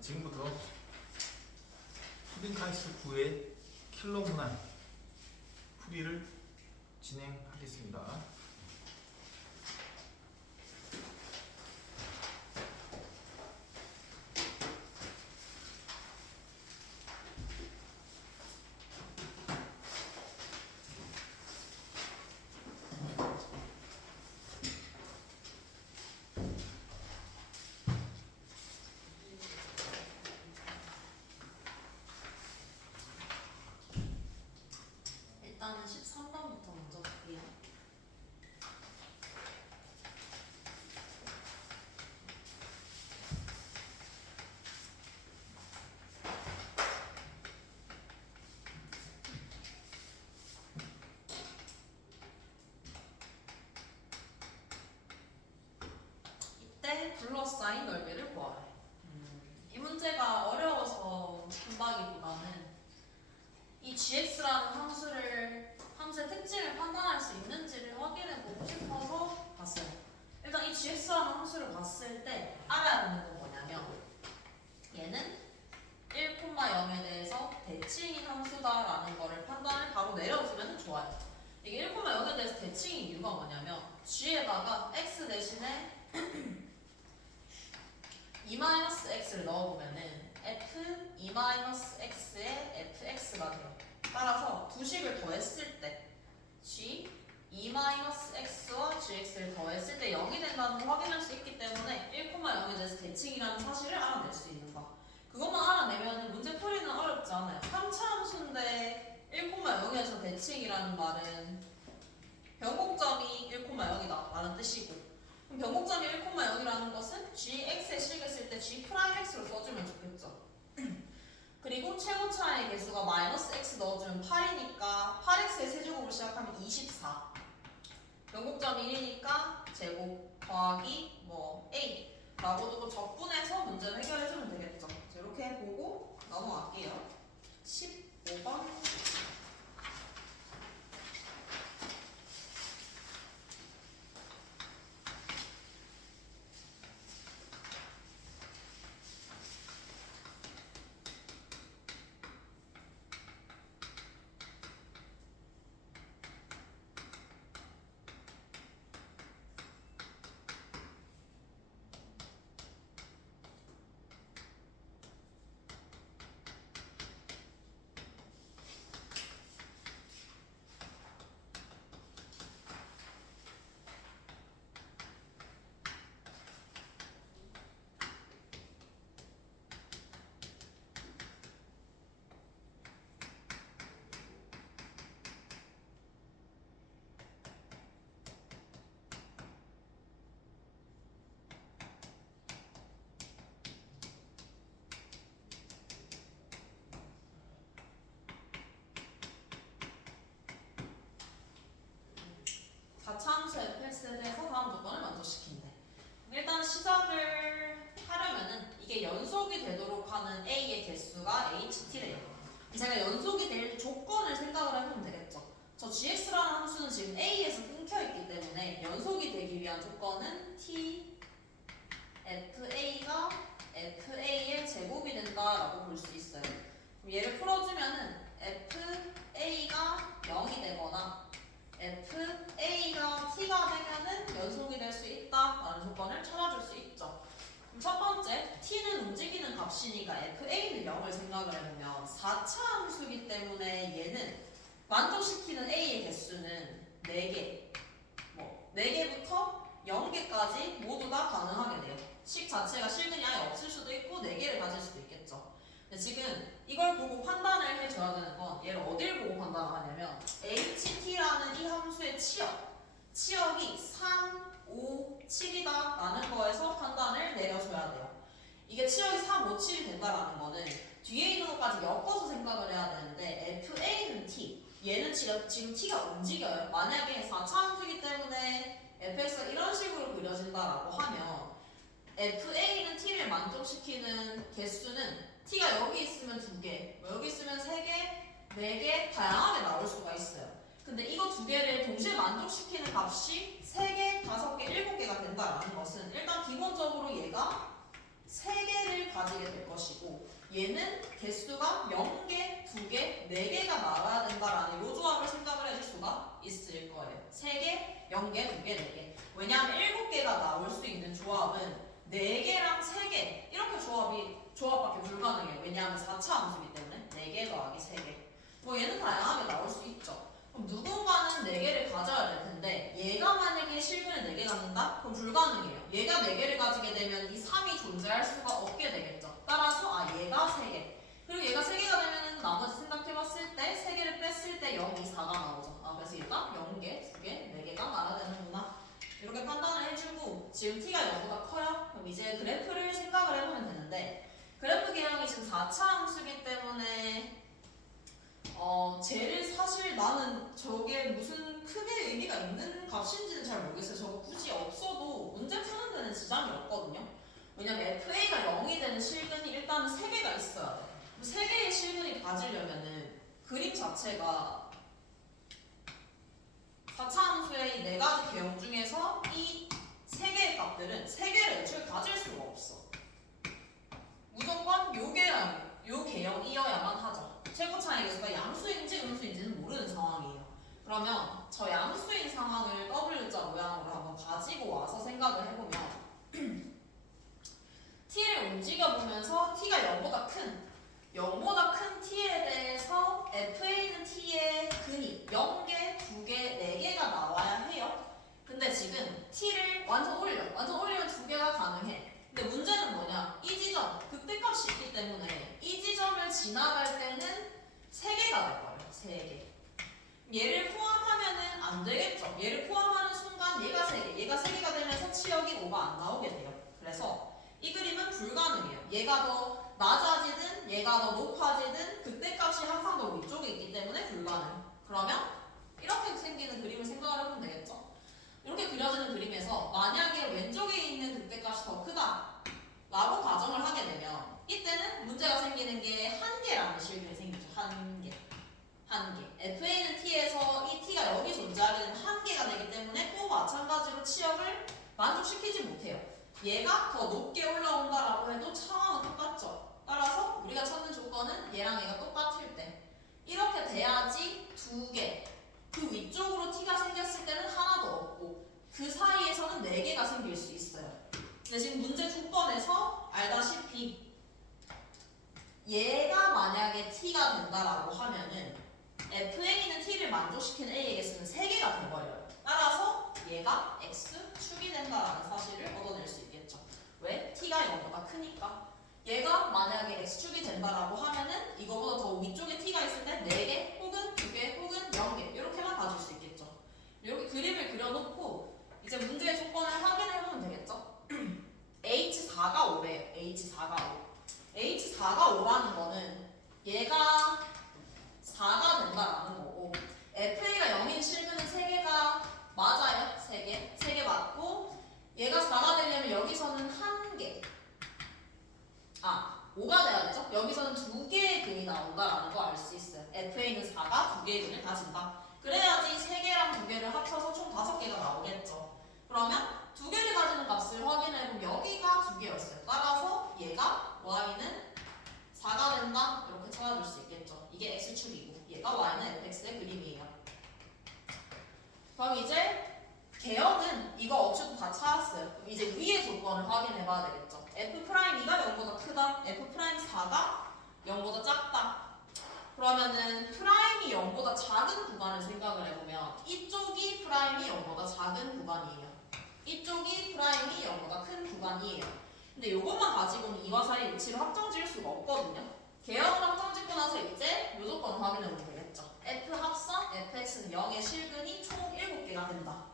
지금부터 푸딩카이스트 9의 킬러 문항 풀이를 진행하겠습니다. 일단은 13번부터 먼저 볼게요. 이때 둘러싸인 넓이를 구하래. 이 문제가 어려워서 한다기보다는 이 gx라는 함수의 특징을 판단할 수 있는지를 확인해보고 싶어서 봤어요. 일단 이 gx라는 함수를 봤을 때 알아야 되는 건 뭐냐면 얘는 1,0에 대해서 대칭인 함수다라는 거를 판단을 바로 내려주면 좋아요. 이게 1,0에 대해서 대칭인 이유가 뭐냐면 g에다가 x 대신에 2-x를 넣어보면은 f 2-x에 fx가 돼요. 따라서 두 식을 더했을 때 g 2-x와 gx를 더했을 때 0이 된다는 걸 확인할 수 있기 때문에 1,0에 대해서 대칭이라는 사실을 알아낼 수 있는 거. 그것만 알아내면 문제 풀이는 어렵지 않아요. 3차 함수인데 1,0에서 대칭이라는 말은 변곡점이 1,0이다 라는 뜻이고, 그럼 변곡점이 1,0이라는 것은 gx의 식을 쓸 때 g'x로 써주면 좋겠죠. 그리고 최고차의 개수가 마이너스 x 넣어주면 8이니까 8x의 세제곱을 시작하면 24. 변곡점이 1이니까 제곱 더하기 a 라고 두고 적분해서 문제를 해결해주면 되겠죠. 이렇게 해보고 넘어갈게요. 15번. 자차함수 fx에 대해서 다음 조건을 만족시킨대. 일단 시작을 하려면은 이게 연속이 되도록 하는 a의 개수가 ht래요. 제가 연속이 될 조건을 생각을 해보면 되겠죠. 저 gx라는 함수는 지금 a에서 끊겨있기 때문에 연속이 되기 위한 조건은 t fa가 fa의 제곱이 된다라고 볼 수 있어요. 그럼 얘를 풀어주면은 fa가 0이 되거나 fa가 t가 되면은 연속이 될 수 있다라는 조건을 찾아줄 수 있죠. 그럼 첫 번째, t는 움직이는 값이니까 fa는 0을 생각을 해보면 4차 함수이기 때문에 얘는 만족시키는 a의 개수는 4개, 4개부터 0개까지 모두 다 가능하게 돼요. 식 자체가 실근이 아예 없을 수도 있고 4개를 가질 수도 있겠죠. 근데 지금 이걸 보고 판단을 해줘야 되는 건 얘를 어딜 보고 판단을 하냐면 ht라는 이 함수의 치역이 3, 5, 7이다 라는 거에서 판단을 내려줘야 돼요. 이게 치역이 3, 5, 7이 된다라는 거는 뒤에 있는 것까지 엮어서 생각을 해야 되는데 fa는 t, 얘는 지금 t가 움직여요. 만약에 4차 함수이기 때문에 fx가 이런 식으로 그려진다라고 하면 fa는 t를 만족시키는 개수는 t가 여기 있으면 2개, 여기 있으면 3개, 4개 다양하게 나올 수가 있어요. 근데 이거 2개를 동시에 만족시키는 값이 3개, 5개, 7개가 된다라는 것은 일단 기본적으로 얘가 3개를 가지게 될 것이고 얘는 개수가 0개, 2개, 4개가 나와야 된다라는 이 조합을 생각을 해줄 수가 있을 거예요. 3개, 0개, 2개, 4개. 왜냐하면 7개가 나올 수 있는 조합은 4개랑 3개 이렇게 조합밖에 불가능해요. 왜냐하면 4차 함수이기 때문에 4개 더하기 3개. 뭐 얘는 다양하게 나올 수 있죠. 그럼 누군가는 4개를 가져야 될 텐데 얘가 만약에 실근을 4개 갖는다? 그럼 불가능해요. 얘가 4개를 가지게 되면 이 3이 존재할 수가 없게 되겠죠. 따라서 얘가 3개. 그리고 얘가 3개가 되면 나머지 생각해봤을 때 3개를 뺐을 때 0, 2, 4가 나오죠. 그래서 얘가 0개, 2개, 4개가 나와야 되는구나. 이렇게 판단을 해주고 지금 t가 0보다 커요? 그럼 이제 그래프를 생각을 해보면 되는데 그래프 개형이 지금 4차 함수기 때문에 쟤를 사실 나는 저게 무슨 크게 의미가 있는 값인지는 잘 모르겠어요. 저거 굳이 없어도 문제 푸는 데는 지장이 없거든요. 왜냐면 FA가 0이 되는 실근이 일단은 3개가 있어야 돼. 3개의 실근이 가지려면은 그림 자체가 4차 함수의 이 4가지 개형 중에서 이 3개의 값들은 3개를 애초에 가질 수가 없어. 무조건 요 개형이어야만 하죠. 최고차의 개수가 양수인지 음수인지는 모르는 상황이에요. 그러면 저 양수인 상황을 W자 모양으로 한번 가지고 와서 생각을 해보면 t를 움직여보면서 t가 0보다 큰 t에 대해서 FA는 t의 근이 0개, 2개, 4개가 나와야 해요. 근데 지금 t를 완전 올리면 2개가 가능해. 근데 문제는 뭐냐? 이 지점, 극대값이 있기 때문에 이 지점을 지나갈 때는 3개가 될 거예요. 3개. 얘를 포함하면은 안 되겠죠. 얘를 포함하는 순간 얘가 3개, 얘가 3개가 되면서 치역이 5가 안 나오게 돼요. 그래서 이 그림은 불가능해요. 얘가 더 낮아지든 얘가 더 높아지든 극대값이 항상 더 위쪽에 있기 때문에 불가능. 그러면 이렇게 생기는 그림을 생각을 해보면 되겠죠. 이렇게 그려지는 그림에서 만약에 왼쪽에 있는 극대값이 더 크다 라고 가정을 하게 되면 이때는 문제가 생기는 게 한계라는 실근이 생기죠. 한계. FA는 t에서 이 t가 여기 존재하게 되면 한계가 되기 때문에 또 마찬가지로 치역을 만족시키지 못해요. 얘가 더 높게 올라온다라고 해도 상황은 똑같죠. 따라서 우리가 찾는 조건은 얘랑 얘가 똑같을 때 이렇게 돼야지 2개 그 위쪽으로 t가 생겼을 때는 하나도 없고 그 사이에서는 4개가 생길 수 있어요. 근데 지금 문제 조건에서 알다시피 얘가 만약에 t가 된다라고 하면은 FA는 t를 만족시키는 A의 개수는 3개가 돼버려요. 따라서 얘가 X축이 된다라는 사실을 얻어낼 수 있겠죠. 왜? t가 0보다 크니까. 얘가 만약에 X축이 된다라고 하면은 이거보다 더 위쪽에 t가 있을 때 4개 혹은 2개 혹은 0개 이렇게만 가질 수 있겠죠. 이렇게 그림을 그려놓고 이제 문제의 조건을 확인해보면 되겠죠. H4가 5래요. H4가 5라는 거는 얘가 4가 된다라는 거고 FA가 0인 실근은 3개가 맞아요. 3개 맞고 얘가 4가 되려면 여기서는 1개 5가 돼야 되죠? 여기서는 2개의 근이 나온다라는 거 알 수 있어요. FA는 4가 2개의 근을 가진다. 그래야지 3개랑 2개를 합쳐서 총 5개가 나오겠죠. 그러면 2개를 가지는 값을 확인해보면 여기가 2개였어요. 따라서 얘가 y는 4가 된다. 이렇게 찾아줄 수 있겠죠. 이게 x축이고 얘가 y는 fx의 그림이에요. 그럼 이제 개형은 이거 억수도 다 찾았어요. 그럼 이제 위의 조건을 확인해봐야 되겠죠. F'2가 0보다 크다. F'4가 0보다 작다. 그러면은 프라임이 0보다 작은 구간을 생각을 해보면 이쪽이 프라임이 0보다 작은 구간이에요. 이쪽이 프라임이 0보다 큰 구간이에요. 근데 이것만 가지고는 2와 4의 위치를 확정 지을 수가 없거든요. 개형을 확정 짓고 나서 이제 이 조건을 확인해보면 되겠죠. F 합성 fx는 0의 실근이 총 7개가 된다.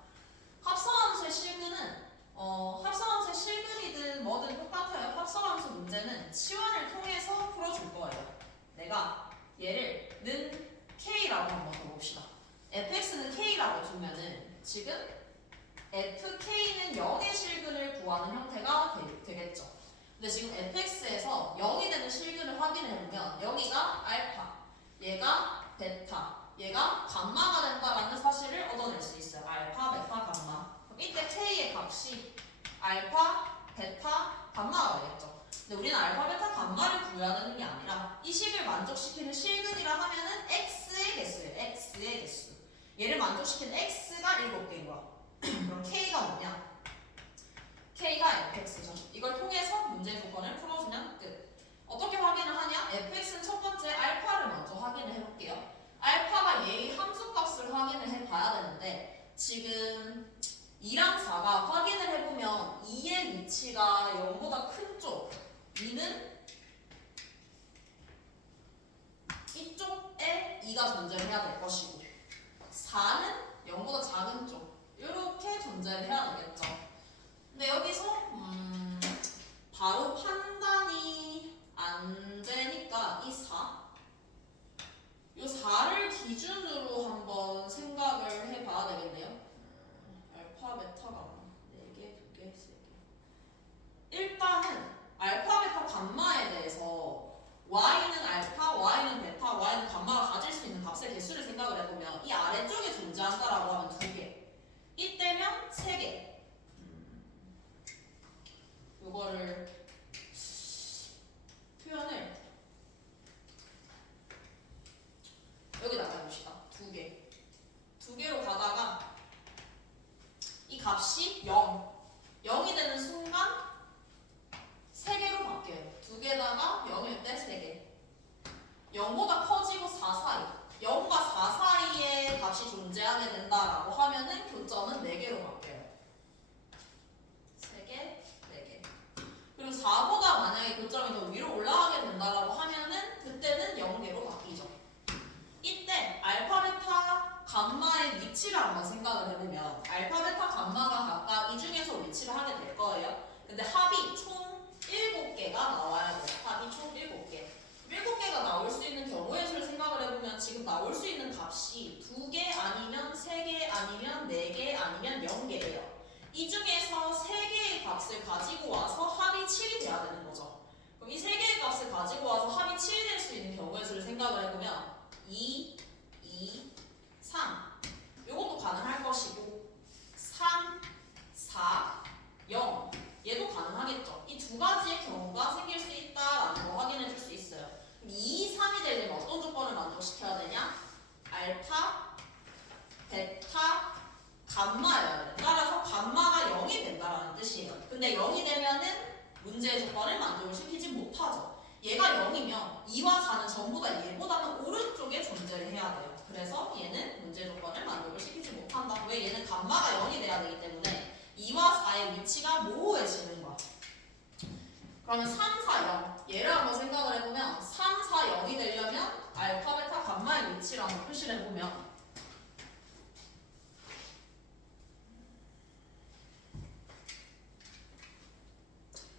합성함수의 실근은 합성함수의 실근이든 뭐든 똑같아요. 합성함수 문제는 치환을 통해서 풀어줄 거예요. 내가 얘를 는 k라고 한번 둬봅시다. fx는 k라고 두면은 지금 fk는 0의 실근을 구하는 형태가 되겠죠. 근데 지금 fx에서 0이 되는 실근을 확인해보면 여기가 알파, 얘가 베타, 얘가 감마가 된다라는 사실을 얻어낼 수 있어요. 알파, 베타, 감마. 그럼 이때 k의 값이 알파, 베타, 감마가 되겠죠. 근데 우리는 알파, 베타, 감마를 구해야 되는 게 아니라 이 식을 만족시키는 실근이라 하면은 x의 개수예요. x의 개수. 얘를 만족시키는 x가 7개인 거야. 그럼 k가 뭐냐? k가 fx죠. 이걸 통해서 문제 조건을 풀어주면 끝. 어떻게 확인을 하냐? fx는 첫 번째 알파를 먼저 확인을 해볼게요. 알파가 얘의 함수값을 확인을 해봐야 되는데 지금 2랑 4가 확인을 해보면 2의 위치가 0보다 큰 쪽, 2는 이쪽에 2가 존재해야 될 것이고 4는 0보다 작은 쪽, 이렇게 존재를 해야 되겠죠. 근데 여기서 바로 판단이 안 되니까 이 4, 이 4를 기준으로 한번 생각을 해봐야 되겠네요. 알파, 베타가 4개, 2개, 3개. 일단은 알파, 베타, 감마에 대해서 y는 알파, y는 베타, y는 감마가 가질 수 있는 값의 개수를 생각을 해보면 이 아래쪽에 존재한다라고 하면 2개, 이때면 3개. 요거를 표현을 여기다가 해봅시다. 2개. 2개로 가다가 이 값이 0이 되는 순간 3개로 바뀌어요. 2개다가 0일 때 3개. 0보다 커지고 4 사이. 0과 4 사이에 값이 존재하게 된다라고 하면은 교점은 4개로 바뀌어요. 3개, 4개. 그리고 4보다 만약에 교점이 더 위로 올라가게 된다라고 하면은 그때는 0개로 바뀌죠. 이때 알파, 베타, 감마의 위치를 한번 생각을 해보면 알파, 베타, 감마가 각각 이 중에서 위치를 하게 될 거예요. 근데 합이 총 7개가 나와야 돼요. 합이 총 7개. 7개가 나올 수 있는 경우의 수를 생각을 해보면 지금 나올 수 있는 값이 2개 아니면 3개 아니면 4개 아니면 0개예요. 이 중에서 3개의 값을 가지고 와서 합이 7이 돼야 되는 거죠. 그럼 이 3개의 값을 가지고 와서 합이 7이 될 수 있는 경우의 수를 생각을 해보면 2, 2, 3 요것도 가능할 것이고 3, 4, 0 얘도 가능하겠죠. 이 두 가지의 경우가 생길 수 있다라는 거 확인해 줄 수 있어요. 그럼 2, 3이 되려면 어떤 조건을 만족시켜야 되냐? 알파, 베타, 감마여야 돼. 따라서 감마가 0이 된다라는 뜻이에요. 근데 0이 되면은 문제의 조건을 만족을 시키지 못하죠. 얘가 0이면 2와 4는 전부 다 얘보다는 오른쪽에 존재를 해야 돼요. 그래서 얘는 문제 조건을 만족을 시키지 못한다. 왜? 얘는 감마가 0이 돼야 되기 때문에 2와 4의 위치가 모호해지는 거야. 그러면 3, 4, 0 얘를 한번 생각을 해보면 3, 4, 0이 되려면 알파, 베타, 감마의 위치를 한번 표시를 해보면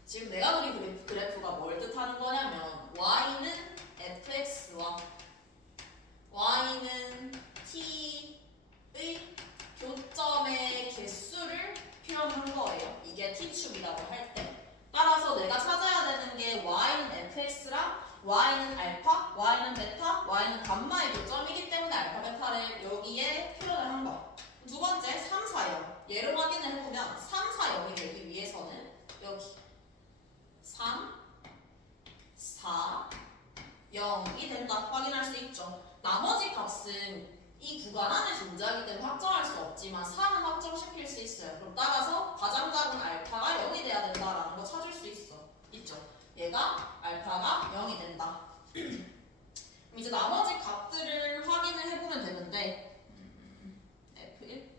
지금 내가 그린 그래프가 뭘 뜻하는 거냐면 y는 fx와 y는 t의 교점의 개수를 표현한 거예요. 이게 t축이라고 할 때. 따라서 내가 찾아야 되는 게 y는 fx랑 y는 알파, y는 베타, y는 감마의 교점이기 때문에 알파, 베타를 여기에 표현을 한 거야. 두 번째 3, 4, 0 얘를 확인을 해보면 3, 4, 0이 되기 위해서는 여기 3, 4, 0이 된다 확인할 수 있죠. 나머지 값은 이 구간 안에 존재하기 때문에 확정할 수 없지만 3은 확정시킬 수 있어요. 그럼 따라서 가장 작은 알파가 0이 돼야 된다라는 거 찾을 수 있죠. 얘가 알파가 0이 된다. 그럼 이제 나머지 값들을 확인을 해보면 되는데 F1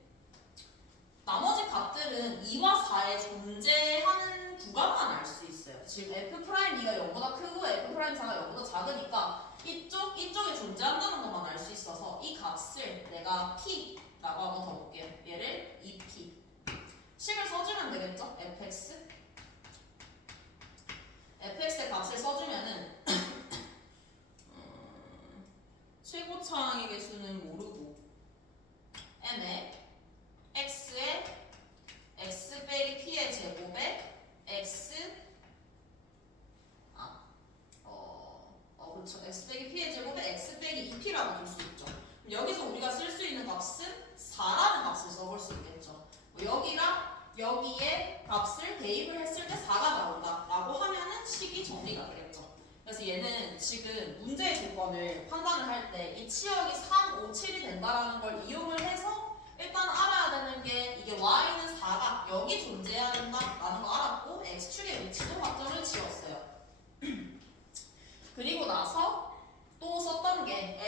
나머지 값들은 2와 4에 존재하는 구간만 알 수 있어요. 지금 F'2가 0보다 크고 F'4가 0보다 작으니까 이쪽에 존재한다는 것만 알 수 있어서 이 값을 내가 P라고 한번 더 볼게요. 얘를 2P 식을 써주면 되겠죠? fx의 값을 써주면은 최고차항의 개수는 모르고 m에 x의 x 빼기 p의 제곱에 x 그렇죠. x 빼기 p의 제곱에 x 빼기 2p라고 줄 수 있죠. 여기서 우리가 쓸 수 있는 값은 4라는 값을 써볼 수 있겠죠. 여기랑 여기에 값을 대입을 했을 때 4가 나온다 라고 하면은 식이 방식이 정리가 되겠죠. 그래서 얘는 지금 문제의 조건을 판단을 할 때 이 치역이 3, 5, 7이 된다라는 걸 이용을 해서 일단 알아야 되는 게 이게 y는 4가 여기 존재해야 된다라는 거 알았고 x축의 위치도 확정을 지었어요. 그리고 나서 또 썼던 게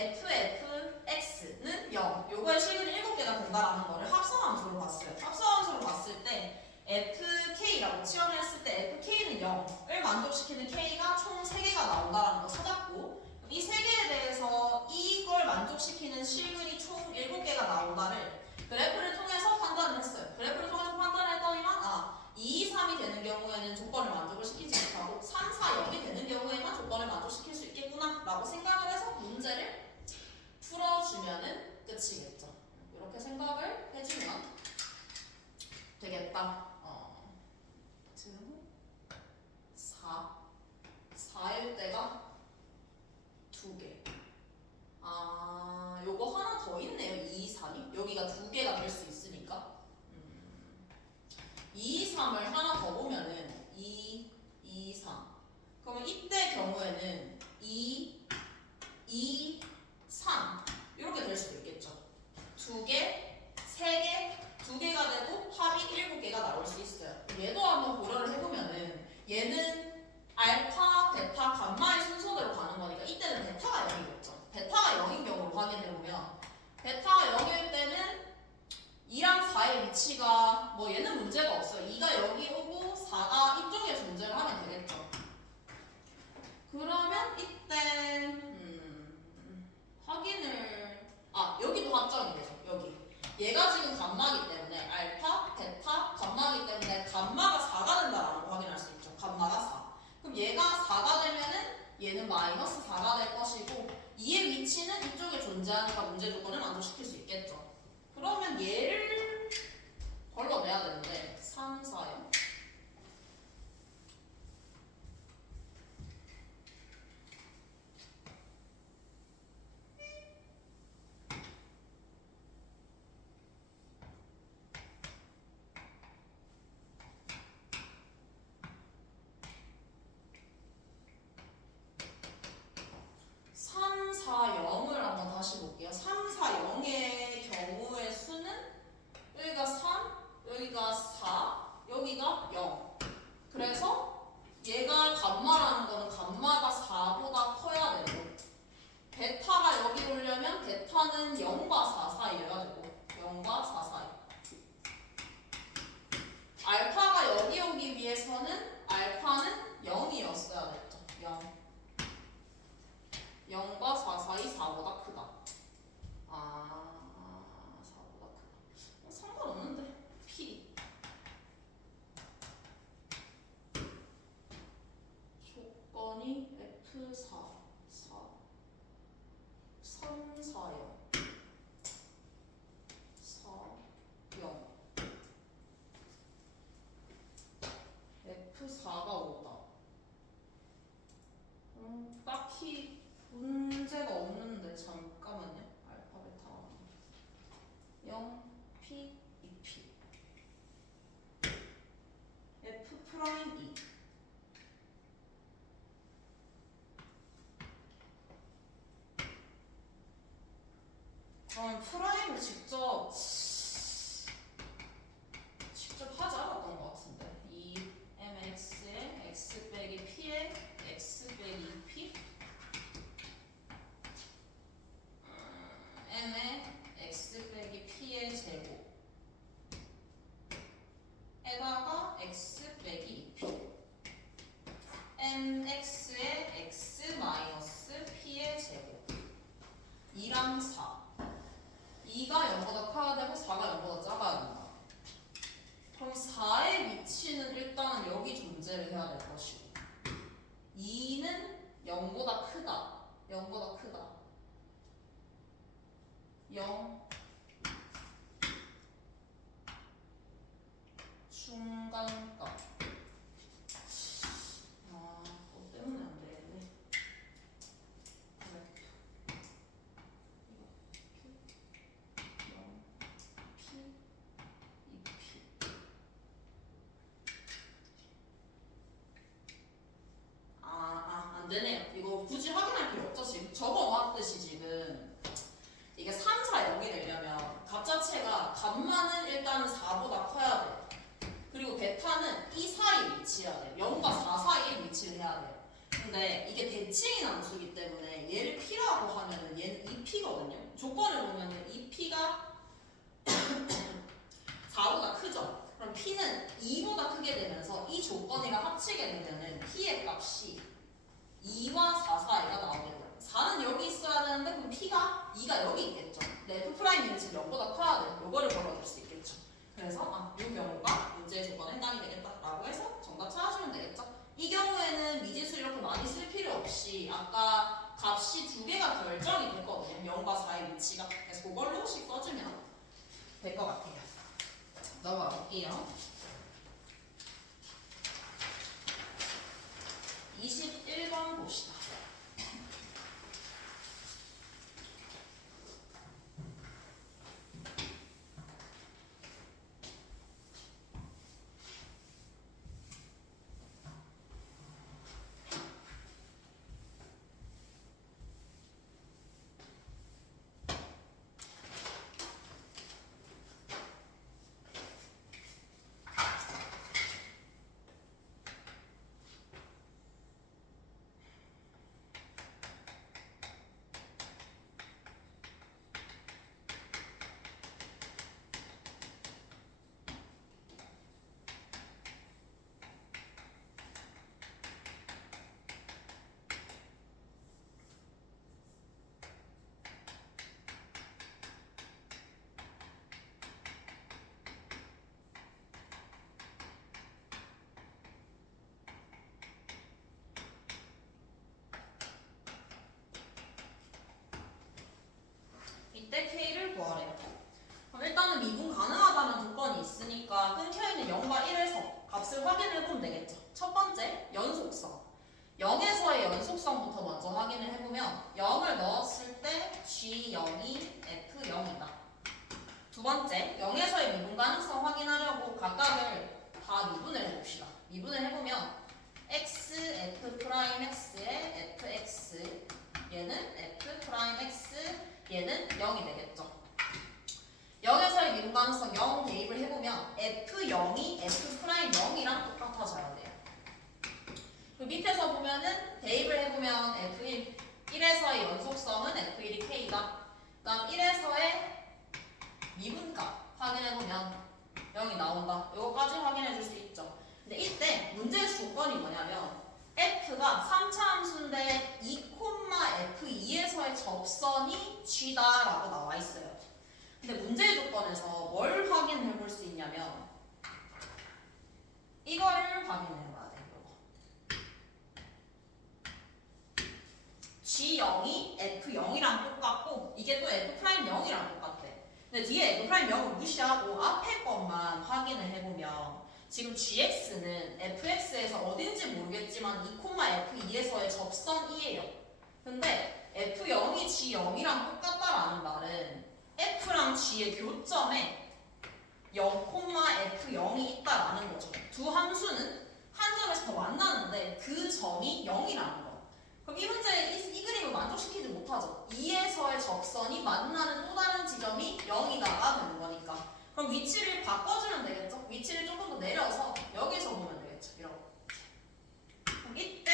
fx는 0 요거의 실근이 7개가 된다라는 거를 합성함수로 봤어요. 합성함수로 봤을 때 fk라고 치환을 했을 때 fk는 0을 만족시키는 k가 총 3개가 나온다라는 거 찾았고 이 3개에 대해서 이걸 만족시키는 실근이 총 7개가 나온다를 그래프를 통해서 판단을 했어요. 그래프를 통해서 판단을 했더니만 2, 2, 3이 되는 경우에는 조건을 만족을 시키지 못하고 3, 4, 0이 되는 경우에만 조건을 만족시킬 수 있겠구나 라고 생각을 해서 문제를 풀어주면은 끝이겠죠. 이렇게 생각을 해주면 되겠다. 지금 4일 때가 2개. 요거 하나 더 있네요. 2, 3이. 여기가 2개가 될 수 있으니까. 2, 3을 하나 더 보면은 2, 2, 3. 그러면 이때 경우에는 2, 2, 3 이렇게 될 수도 있겠죠. 2개, 3개, 2개가 되고 합이 7개가 나올 수 있어요. 얘도 한번 고려를 해보면은 얘는 알파, 베타, 감마의 순서대로 가는 거니까 이때는 베타가 0이겠죠. 베타가 0인 경우로 확인해보면 베타가 0일 때는 2랑 4의 위치가 뭐 얘는 문제가 없어요. 2가 여기 오고 4가 이쪽에 존재를 하면 되겠죠. 그러면 이때 확인을 여기도 확정이 되죠. 여기 얘가 지금 감마기 때문에 알파, 베타, 감마기 때문에 감마가 4가 된다라는 걸 확인할 수 있죠. 감마가 4. 그럼 얘가 4가 되면은 얘는 마이너스 4가 될 것이고 2의 위치는 이쪽에 존재하니까 문제 조건을 만족시킬 수 있겠죠. 그러면 얘를 걸러내야 되는데 3, 4요. 다시 볼게요. 3, 4, 0의 경우의 수는 여기가 3, 여기가 4, 여기가 0. 그래서 얘가 감마라는 거는 감마가 4보다 커야 되고 베타가 여기 오려면 베타는 0과 4 사이여야 되고 0과 4 사이. 알파가 여기 오기 위해서는 알파는 0이었어야 됐죠. 0. 0과 4 사이 4보다 크다. 4보다 크다. 상관없는데. P. 조건이 F4, 4, 3, 4, 0. 4, 0. F4가 5다. 딱히 문제가 없는데 잠깐만요. 알파 베타 0 P 2P F 프라임 2. 그럼 프라임을 직접 하지 않았던 것 같은데 2mx에 x 빼기 p에 x 빼기 2p m에 x 빼기 p의 제곱 에다가 x 빼기 2p mx에 x 마이너스 p의 제곱 2랑 4 2가 0보다 커야 되고 4가 0보다 작아야 된다. 그럼 4의 위치는 일단 여기 존재를 해야 될 것이고 2는 0보다 크다. 0보다 크다. 0 중간값. 그것 때문에 안 되겠네. 그래. 되네요. 이거 굳이 확인할 필요 없죠. 지금 적어놨듯이 지금 이게 3, 4, 0이 되려면 값 자체가 값만은 일단은 4보다 커야 돼요. 그리고 베타는 이 사이에 위치해야 돼요. 0과 4 사이에 위치를 해야 돼요. 근데 이게 대칭인 함수이기 때문에 얘를 P라고 하면은 얘는 2P거든요. 조건을 보면은 2P가 4보다 크죠. 그럼 P는 2보다 크게 되면서 이 조건이랑 합치게 되면은 P의 값이 2와 4 사이가 나오게 돼요. 4는 여기 있어야 되는데 그럼 P가 2가 여기 있겠죠. 근데 F'는 지금 0보다 커야 돼요. 요거를 걸어줄 수 있겠죠. 그래서 이 경우가 문제의 조건에 해당이 되겠다라고 해서 정답 찾아주면 되겠죠. 이 경우에는 미지수 이렇게 많이 쓸 필요 없이 아까 값이 두 개가 결정이 됐거든요. 0과 4의 위치가. 그래서 그걸로씩 써주면 될 것 같아요. 넘어가 볼게요. 21번 봅시다. 이때 K를 구하래요. 그럼 일단은 미분 가능하다는 조건이 있으니까 끊겨있는 0과 1에서 값을 확인해보면 되겠죠. 첫 번째, 연속성. 0에서의 연속성부터 먼저 확인을 해보면 0을 넣었을 때 G0이 F0이다. 두 번째, 0에서의 미분 가능성 확인하려고 각각을 다 미분을 해봅시다. 미분을 해보면 x, f'x의 fx, 얘는 f'x, 얘는 0이 되겠죠. 0에서의 미분 가능성 0 대입을 해보면 f0이 f'0이랑 똑같아져야 돼요. 그 밑에서 보면은 대입을 해보면 f1, 1에서의 연속성은 f1이 k다. 그 다음 1에서의 미분값 확인해보면 0이 나온다. 이거까지 확인해줄 수 있죠. 근데 이때 문제의 조건이 뭐냐면 f가 3차 함수인데 2,f2에서의 접선이 g다 라고 나와 있어요. 근데 문제의 조건에서 뭘 확인해 볼 수 있냐면 이거를 확인해 봐야 돼요. G0이 F0이랑 똑같고 이게 또 F'0이랑 똑같대. 근데 뒤에 F'0을 무시하고 앞에 것만 확인을 해보면 지금 GX는 FX에서 어딘지 모르겠지만 2,F2에서의 접선이에요. 근데 F0이 G0이랑 똑같다라는 말은 F랑 G의 교점에 0,F0이 있다라는 거죠. 두 함수는 한 점에서 더 만나는데 그 점이 0이라는 거. 그럼 이 문제 이 그림을 만족시키지 못하죠. 2에서의 접선이 만나는 또 다른 지점이 0이다가 되는 거니까. 그럼 위치를 바꿔주면 되겠죠? 위치를 조금 더 내려서 여기서 보면 되겠죠. 이렇게. 그럼 이때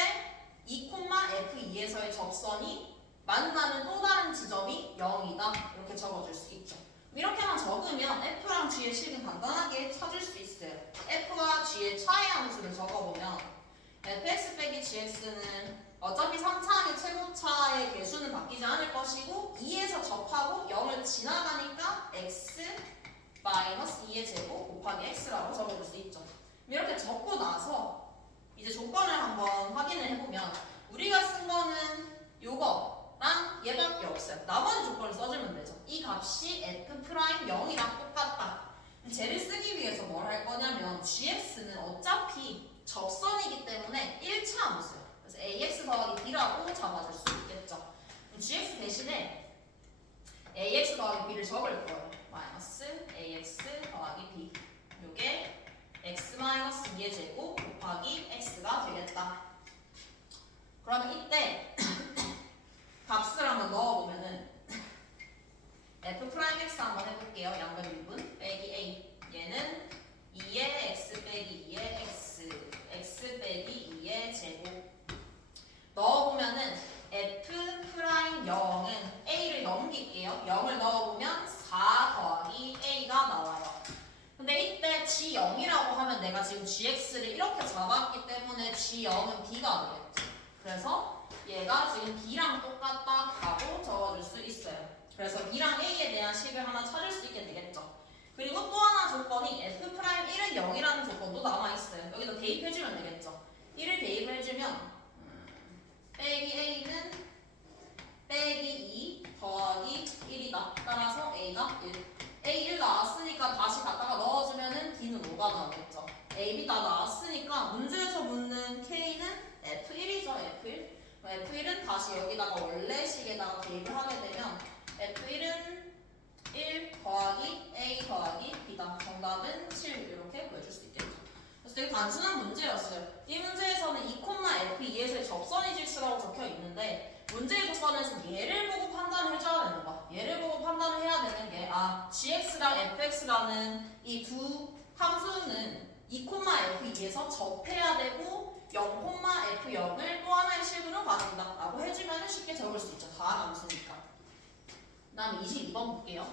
2,F2에서의 접선이 만나는 또 다른 지점이 0이다. 이렇게 적어줄 수 있죠. 이렇게만 적으면 F랑 G의 식은 간단하게 찾을 수 있어요. F와 G의 차이 함수를 적어보면 fx 빼기 gx는 어차피 3차항의 최고차의 개수는 바뀌지 않을 것이고 2에서 접하고 0을 지나가니까 x 마이너스 2의 제곱 곱하기 x라고 적어줄 수 있죠. 이렇게 적고 나서 이제 조건을 한번 확인을 해보면 우리가 쓴 거는 요거랑 얘밖에 없어요. 나머지 조건을 써주면 되죠. 이 값이 f'0이랑 똑같다. 쟤를 쓰기 위해서 뭘 할 거냐면 gx는 어차피 접선이기 때문에 1차 함수예요. 그래서 ax 더하기 b라고 잡아줄 수 있겠죠. 그럼 gx 대신에 ax 더하기 b를 적을 거예요. 마이너스 ax 더하기 b. 요게 x 마이너스 2의 제곱 곱하기 x가 되겠다. 그러면 이때 B가 되겠지. 그래서 얘가 지금 B랑 똑같다 라고 적어줄 수 있어요. 그래서 B랑 A에 대한 식을 하나 찾을 수 있게 되겠죠. 그리고 또 하나 조건이 F'Il은 0이라는 조건도 남아있어요. 여기다 대입해주면 되겠죠. 1을 대입해주면 빼기 A는 빼기 2 더하기 1이다. 따라서 A가 1. A 1 나왔으니까 다시 갖다가 넣어주면은 B는 5가 나오겠죠. A, B 다 나왔으니까 문제에서 묻는 K는 F1이죠. F1. F1은 다시 여기다가 원래 식에다가 대입을 하게 되면 F1은 1 더하기 A 더하기 B다. 정답은 7 이렇게 구해줄 수 있겠죠. 그래서 되게 단순한 문제였어요. 이 문제에서는 2,F2에서의 접선이 질수라고 적혀 있는데 문제의 조건에서 얘를 보고 판단을 해줘야 되는 거야. 얘를 보고 판단을 해야 되는 게 gx랑 fx라는 이 두 함수는 2,F2에서 접해야 되고 0,F0을 또 하나의 실근으로 가진다 라고 해주면 쉽게 적을 수 있죠. 다한 함수니까. 그 다음 22번 볼게요.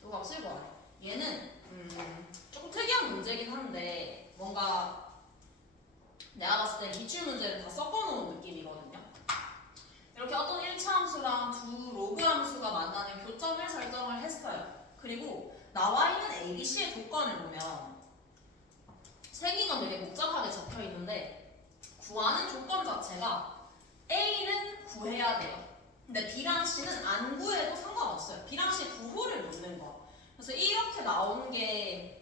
이거 값을 구하래. 얘는 조금 특이한 문제긴 한데 뭔가 내가 봤을 때 기출 문제를 다 섞어놓은 느낌이거든요. 이렇게 어떤 1차 함수랑 두 로그 함수가 만나는 교점을 설정을 했어요. 그리고 나와 있는 A, B, C의 조건을 보면 생긴 건 되게 복잡하게 적혀 있는데 구하는 조건 자체가 A는 구해야 돼요. 근데 B랑 C는 안 구해도 상관없어요. B랑 C 부호를 묻는 거. 그래서 이렇게 나오는 게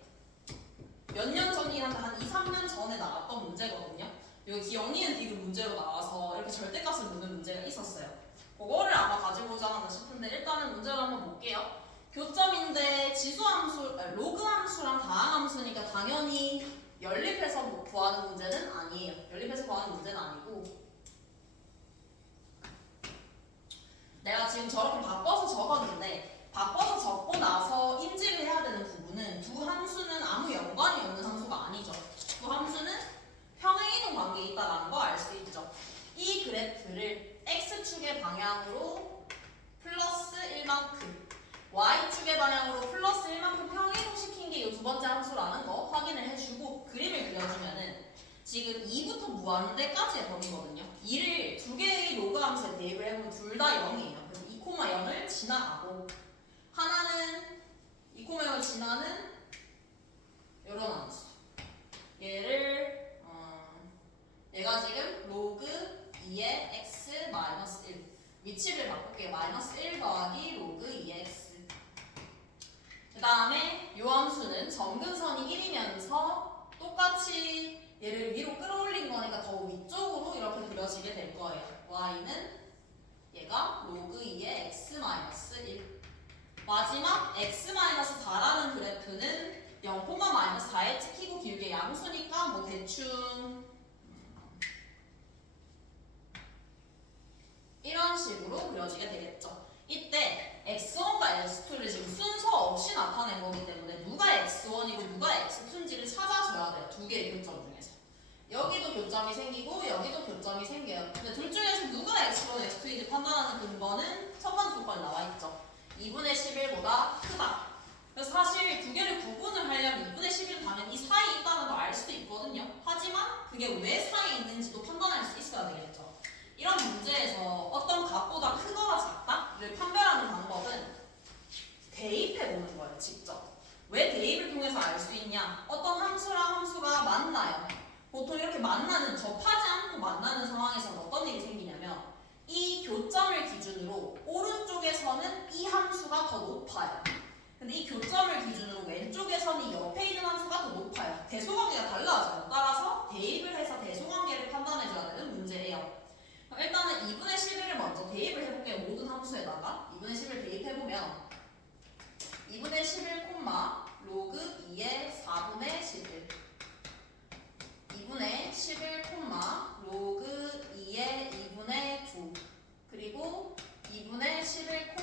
몇 년 전이긴 한데 한 2, 3년 전에 나왔던 문제거든요. 여기 영리는 디귿 문제로 나와서 이렇게 절대값을 묻는 문제가 있었어요. 그거를 아마 가지고 오지 않았나 싶은데 일단은 문제를 한번 볼게요. 교점인데 지수함수, 로그 함수랑 다항 함수니까 당연히 연립해서 구하는 문제는 아니에요. 연립해서 구하는 문제는 아니고 내가 지금 저렇게 바꿔서 적었는데 바꿔서 적고 나서 인지를 해야 되는 부분은 두 함수는 아무 연관이 없는 함수가 아니죠. 두 함수는 평행이동 관계에 있다는 거 알 수 있죠. 이 그래프를 x축의 방향으로 플러스 1만큼 y축의 방향으로 플러스 1만큼 평행이동시킨 게 이 두 번째 함수라는 거 확인을 해주고 그림을 그려주면은 지금 2부터 무한대까지의 범위거든요. 2를 두 개의 로그 함수에 대입을 해보면 둘 다 0이에요. 그래서 2,0을 지나가고 하나는 2,0을 지나는 이런 함수. 얘가 지금 로그 2의 x 마이너스 1 위치를 바꿀게요. 마이너스 1 더하기 로그 2의 x 그 다음에 이 함수는 점근선이 1이면서 똑같이 얘를 위로 끌어올린 거니까 더 위쪽으로 이렇게 그려지게 될 거예요. y는 얘가 로그 2의 x 마이너스 1 마지막 x 마이너스 4라는 그래프는 0, 마이너스 4에 찍히고 길게 양수니까 뭐 대충 이런 식으로 그려지게 되겠죠. 이때 x1과 x2를 지금 순서 없이 나타낸 거기 때문에 누가 x1이고 누가 x2인지를 찾아줘야 돼요. 두 개의 교점 중에서. 여기도 교점이 생기고 여기도 교점이 생겨요. 근데 둘 중에서 누가 x1, x2인지 판단하는 근거는 첫 번째 조건이 나와있죠. 2분의 11보다 크다. 그래서 사실 두 개를 구분을 하려면 2분의 11은 당연히 이 사이에 있다는 걸 알 수도 있거든요. 하지만 그게 왜 사이에 있는지도 판단할 수 있어야 되겠죠. 이런 문제에서 어떤 값보다 크거나 작다를 판별하는 방법은 직접. 왜 대입을 통해서 알 수 있냐? 어떤 함수랑 함수가 만나요. 보통 이렇게 만나는, 접하지 않고 만나는 상황에서는 어떤 일이 생기냐면 이 교점을 기준으로 오른쪽에서는 이 함수가 더 높아요. 근데 이 교점을 기준으로 왼쪽에서는 이 옆에 있는 함수가 더 높아요. 대소관계가 달라져요. 따라서 대입을 해서 대소관계를 판단해줘야 되는 문제예요. 일단은 2분의 11을 먼저 대입을 해볼게요. 모든 함수에다가 2분의 11 대입해보면 2분의 11, 로그 2의 4분의 11 2분의 11, 로그 2의 2분의 9 그리고 2분의 11,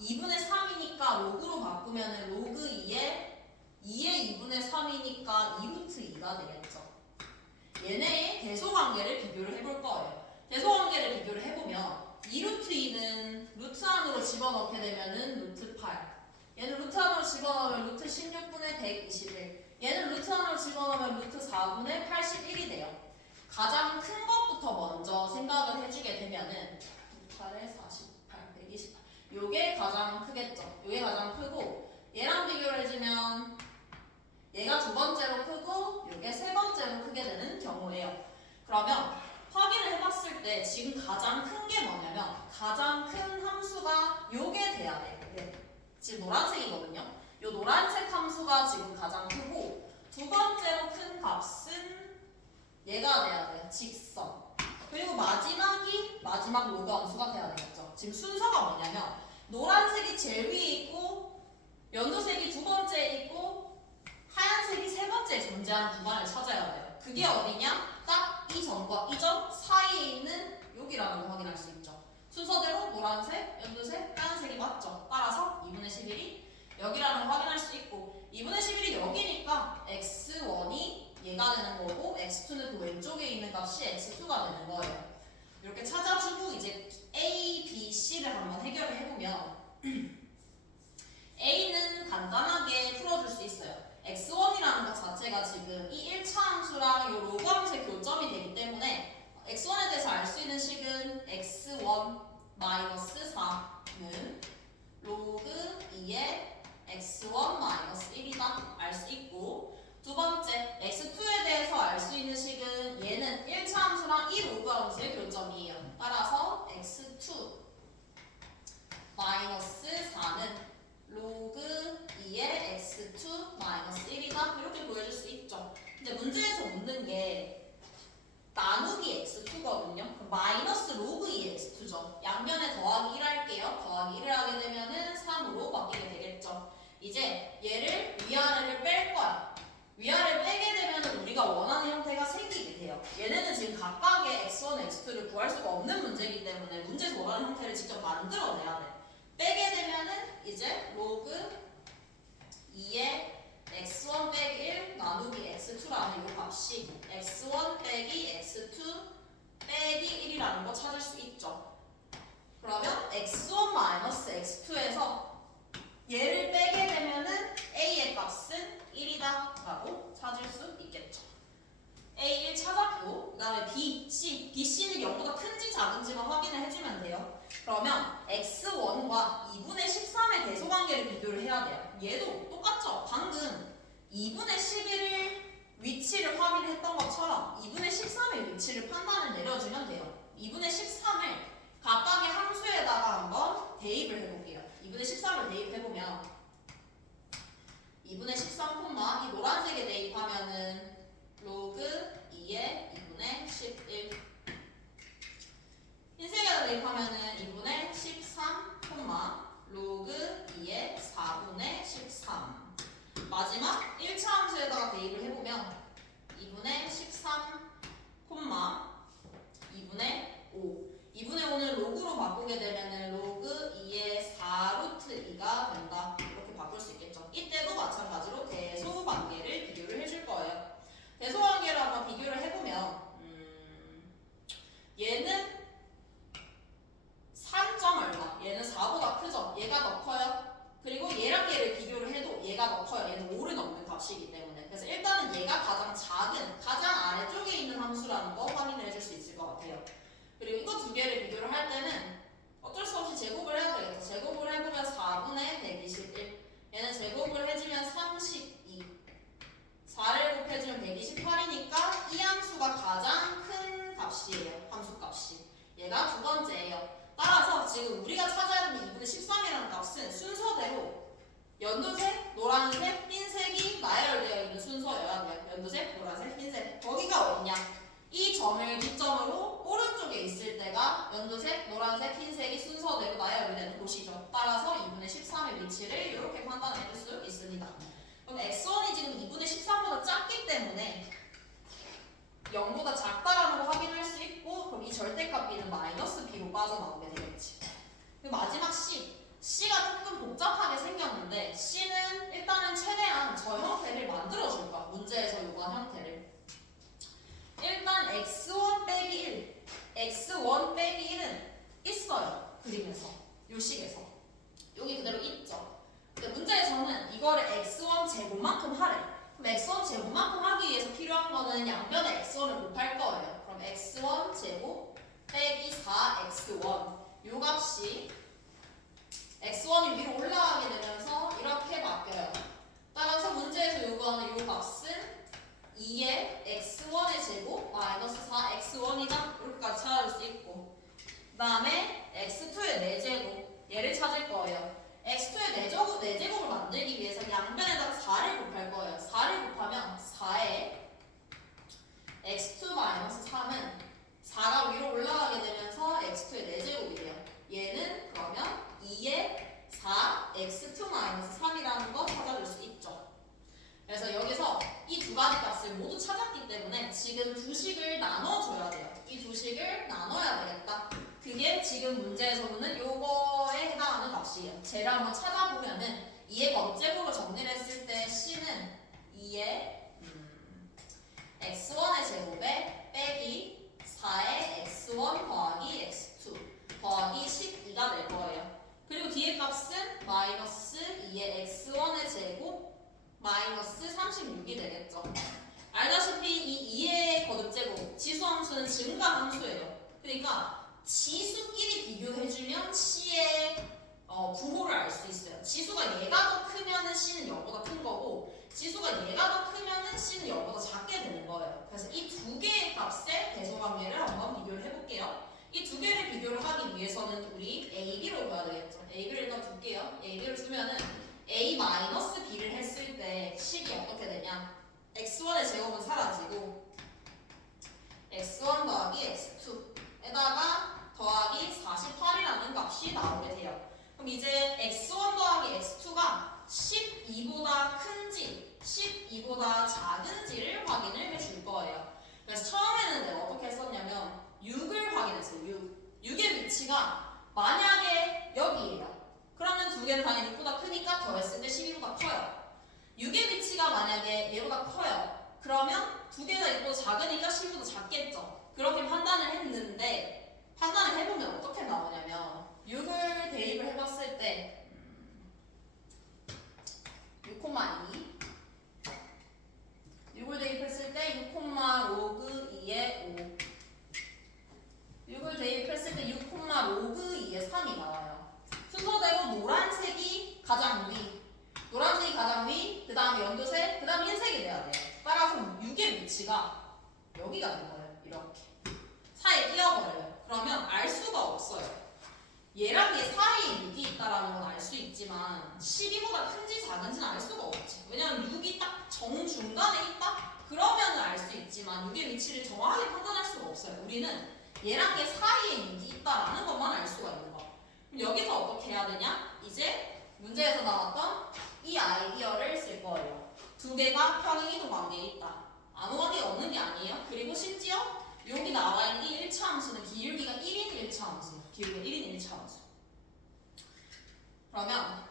2분의 3이니까 로그로 바꾸면 로그 2의 2분의 3이니까 2루트 2가 되겠죠. 얘네의 대소관계를 비교를 해볼 거예요. 대소관계를 비교를 해보면 2루트 2는 루트 안으로 집어넣게 되면은 루트 8 얘는 루트 안으로 집어넣으면 루트 16분의 121 얘는 루트 안으로 집어넣으면 루트 4분의 81이 돼요. 가장 큰 것부터 먼저 생각을 해주게 되면은 8에 48, 128 요게 가장 크겠죠. 요게 가장 크고 얘랑 비교를 해주면 얘가 두 번째로 크고 요게 세 번째로 크게 되는 경우예요. 그러면 확인을 해봤을 때 지금 가장 큰 게 뭐냐면 가장 큰 함수가 요게 돼야 돼요. 네. 지금 노란색이거든요. 요 노란색 함수가 지금 가장 크고 두 번째로 큰 값은 얘가 돼야 돼요. 직선. 그리고 마지막 로그 함수가 돼야 되겠죠. 지금 순서가 뭐냐면 노란색이 제일 위에 있고 연두색이 두 번째에 있고 하얀색이 세 번째에 존재하는 구간을 찾아야 돼요. 그게 어디냐? 딱 이 점과 이 점 사이에 있는 여기라는 걸 확인할 수 있죠. 순서대로 노란색, 연두색, 하얀색이 맞죠. 따라서 2분의 11이 여기라는 걸 확인할 수 있고 2분의 11이 여기니까 x1이 얘가 되는 거고 x2는 그 왼쪽에 있는 값이 x2가 되는 거예요. 이렇게 찾아주고 이제 a, b, c를 한번 해결을 해보면 a는 간단하게 풀어줄 수 있어요. x1이라는 것 자체가 지금 이 1차 함수랑 이 로그 함수의 교점이 되기 때문에 x1에 대해서 알 수 있는 식은 x1 마이너스 4는 로그 2의 x1 마이너스 1이다 알 수 있고 두 번째 x2에 대해서 알 수 있는 식은 얘는 1차 함수랑 이 로그 함수의 교점이에요. 따라서 x2 마이너스 4는 로그 2의 x2 마이너스 1이다 이렇게 보여줄 수 있죠. 근데 문제에서 묻는 게 나누기 x2거든요. 마이너스 로그 2의 x2죠. 양면에 더하기 1 할게요. 더하기 1을 하게 되면은 3으로 바뀌게 되겠죠. 이제 얘를 위아래를 뺄 거야. 위아래를 빼게 되면 우리가 원하는 형태가 생기게 돼요. 얘네는 지금 각각의 x1, x2를 구할 수가 없는 문제이기 때문에 문제에서 원하는 형태를 직접 만들어내야 돼. 빼게 되면은 이제 로그 2의 x1 빼기 1 나누기 x2라는 이 값이 x1 빼기 x2 빼기 1이라는 거 찾을 수 있죠. 그러면 x1 마이너스 x2에서 얘를 빼게 되면은 a의 값은 1이다 라고 찾을 수 있겠죠. a 1 찾았고 그 다음에 b, c, bc는 0보다 큰지 작은지만 확인을 해주면 돼요. 그러면 x1과 2분의 13의 대소관계를 비교를 해야 돼요. 얘도 똑같죠. 방금 2분의 11을 위치를 확인했던 것처럼 2분의 13의 위치를 판단을 내려주면 돼요. 2분의 13을 각각의 함수에다가 한번 대입을 해볼게요. 2분의 13을 대입해보면 2분의 13, 이 노란색에 대입하면은 로그 2의 2분의 11 흰색에다 대입하면은 2분의 13, 로그 2의 4분의 13 마지막 1차 함수에다가 대입을 해보면 2분의 13, 2분의 5 2분의 5는 로그로 바꾸게 되면은 로그 2의 4루트 2가 된다 순서대로 나열이 되는 곳이죠. 따라서 2분의 13의 위치를 이렇게 판단해 줄 수 있습니다. 그럼 x1이 지금 2분의 13보다 작기 때문에 0보다 작다라는 거 확인할 수 있고, 그럼 이 절대값 b는 마이너스 b로 빠져나오게 되겠지. 그리고 마지막 C가 조금 복잡하게 생겼는데 C는 일단은 최대한 저 형태를 만들어줄 거야. 문제에서 요구한 형태를. 일단 x1 빼기 1, x1 빼기 1은 있어요. 그림에서, 요 식에서. 여기 그대로 있죠. 근데 문제에서는 이거를 x1 제곱만큼 하래. 그럼 x1 제곱만큼 하기 위해서 필요한 거는 양변에 x1을 곱할 거예요. 그럼 x1 제곱 빼기 4x1 요 값이 x1이 위로 올라가게 되면서 이렇게 바뀌어요. 따라서 문제에서 요구하는 요 값은 2의 x1의 제곱 마이너스 4x1이다. 이렇게까지 찾아줄 수 있고, 그 다음에 x2의 4제곱 얘를 찾을 거예요. x2의 4제곱을 만들기 위해서 양변에다가 4를 곱할 거예요. 4를 곱하면 4의 x2 마이너스 3은 4가 위로 올라가게 되면서 x2의 4제곱이 돼요. 얘는 그러면 2의 4 x2 마이너스 3이라는 거 찾아줄 수 있죠. 그래서 여기서 이 두 가지 값을 모두 찾았기 때문에 지금 두 식을 나눠줘야 돼요. 이 두 식을 나눠야 되겠다. 그게 지금 문제에서 묻는 요거에 해당하는 값이에요. 쟤를 한번 찾아보면은 2의 거듭제곱으로 정리를 했을 때 C는 2의 x1의 제곱에 빼기 4의 x1 더하기 x2 더하기 12가 될 거예요. 그리고 뒤에 값은 마이너스 2의 x1의 제곱 마이너스 36이 되겠죠. 알다시피 이 2의 거듭제곱 지수함수는 증가함수예요. 그러니까 지수끼리 비교해주면 C의 부호를 알 수 있어요. 지수가 얘가 더 크면은 C는 0보다 큰 거고, 지수가 얘가 더 크면은 C는 0보다 작게 되는 거예요. 그래서 이 두 개의 값의 배소관계를 한번 비교를 해볼게요. 이 두 개를 비교를 하기 위해서는 우리 A, B로 둬야 되겠죠. A, B를 일단 둘게요. A, B를 두면은 A-B를 했을 때 식이 어떻게 되냐? x1의 제곱은 사라지고 x1 더하기 x2에다가 더하기 48이라는 값이 나오게 돼요. 그럼 이제 x1 더하기 x2가 12보다 큰지 12보다 작은지를 확인을 해줄 거예요. 그래서 처음에는 내가 어떻게 했었냐면 6을 확인했어요. 6의 위치가 만약에 여기에요. 그러면 두 개는 당연히 6보다 크니까 더했을 때 12보다 커요. 6의 위치가 만약에 얘보다 커요. 그러면 두 개가 있고 작으니까 12보다 작겠죠. 그렇게 판단을 했는데, 판단을 해보면 어떻게 나오냐면 6을 대입을 해봤을 때 6,2 6을 대입했을 때 6, 로그 2의 5 6을 대입했을 때 6, 로그 2의 3이 나와요. 순서대로 노란색이 가장 위, 노란색이 가장 위, 그 다음에 연두색, 그 다음에 흰색이 돼야 돼요. 따라서 6의 위치가 여기가 되는 거예요. 이렇게 사이에 끼어버려요. 그러면 알 수가 없어요. 얘랑 얘 사이에 6이 있다라는 건 알 수 있지만 12보다 큰지 작은지는 알 수가 없지. 왜냐면 6이 딱 정중간에 있다? 그러면 알 수 있지만 6의 위치를 정확하게 판단할 수가 없어요. 우리는 얘랑 얘 사이에 6이 있다라는 것만 알 수가 있는 거야. 그럼 여기서 어떻게 해야 되냐? 이제 문제에서 나왔던 이 아이디어를 쓸 거예요. 두 개가 평행이동 관계에 있다. 아무 관계가 없는 게 아니에요. 그리고 심지어 여기 나와 있는 이 1차 함수는 기울기가 1인 1차 함수. 기울기가 1인 1차 함수. 그러면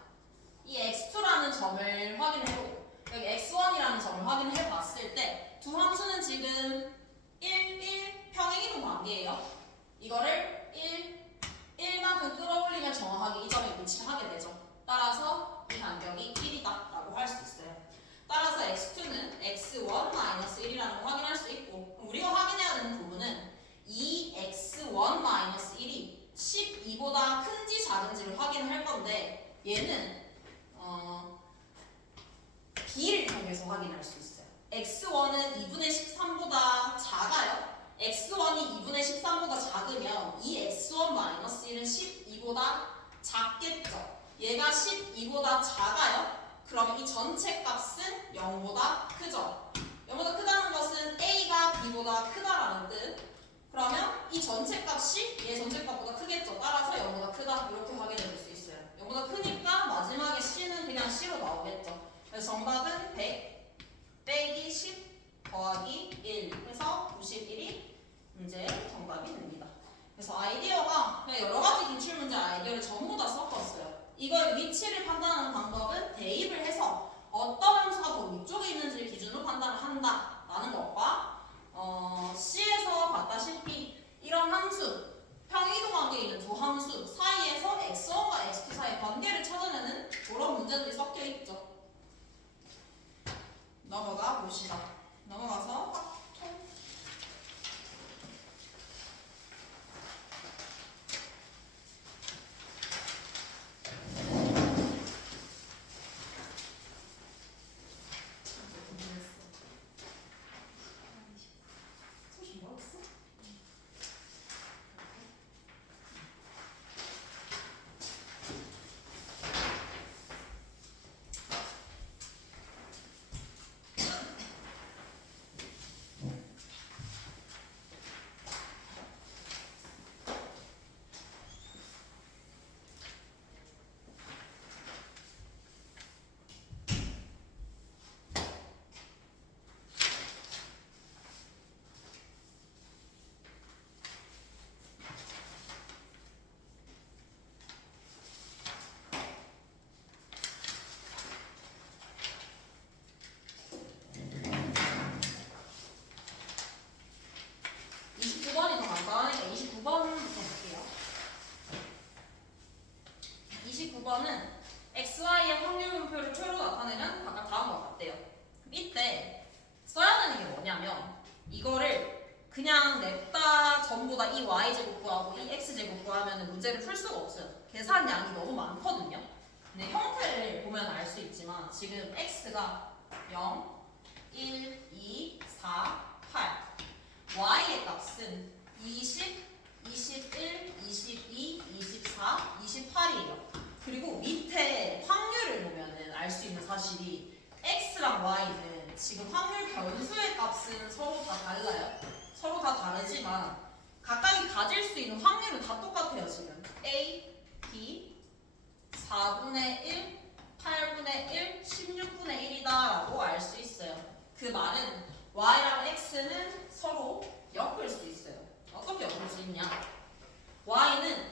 이 x2라는 점을 확인해보고 여기 x1이라는 점을 확인해 봤을 때 두 함수는 지금 1 평행이동 관계예요. 이거를 1만큼 끌어올리면 정확하게 이 점에 위치하게 되죠. 따라서 이 간격이 1이다 라고 할 수 있어요. 따라서 x2는 x1-1이라는 걸 확인할 수 있고, 우리가 확인해야 되는 부분은 2x1-1이 12보다 큰지 작은지를 확인할 건데, 얘는 b를 통해서 확인할 수 있어요. x1은 2분의 13보다 작아요. x1이 2분의 13보다 작으면 이 x1-1은 12보다 작겠죠. 얘가 12보다 작아요. 그럼 이 전체 값은 0보다 크죠. 0보다 크다는 것은 a가 b보다 크다라는 뜻. 그러면 이 전체 값이 얘 전체 값보다 크겠죠. 따라서 0보다 크다 이렇게 확인해 줄 수 있어요. 0보다 크니까 마지막에 C는 그냥 C로 나오겠죠. 그래서 정답은 100 빼기 10 더하기 1 해서 91이 문제 정답이 됩니다. 그래서 아이디어가 그냥 여러 가지 기출문제 아이디어를 전부 다 섞었어요. 이걸 위치를 판단하는 방법은 대입을 해서 어떤 함수가 더 위쪽에 있는지를 기준으로 판단을 한다라는 것과 C에서 봤다시피 이런 함수 평이동 관계에 있는 두 함수 사이에서 x1과 x2 사이의 관계를 찾아내는 그런 문제들이 섞여 있죠. 넘어가 봅시다. 넘어가서 확통. 그냥 냅다 전부 다 이 y제곱 구하고 이 x제곱 구하면 문제를 풀 수가 없어요. 계산량이 너무 많거든요. 근데 형태를 보면 알 수 있지만 지금 x가 0, 1, 2, 4, 8 y의 값은 20, 21, 22, 24, 28이에요. 그리고 밑에 확률을 보면 알 수 있는 사실이 x랑 y는 지금 확률 변수의 값은 서로 다 달라요. 서로 다 다르지만 각각이 가질 수 있는 확률은 다 똑같아요. 지금 A, B, 4분의 1, 8분의 1, 16분의 1이다 라고 알 수 있어요. 그 말은 y랑 x는 서로 엮을 수 있어요. 어떻게 엮을 수 있냐? y는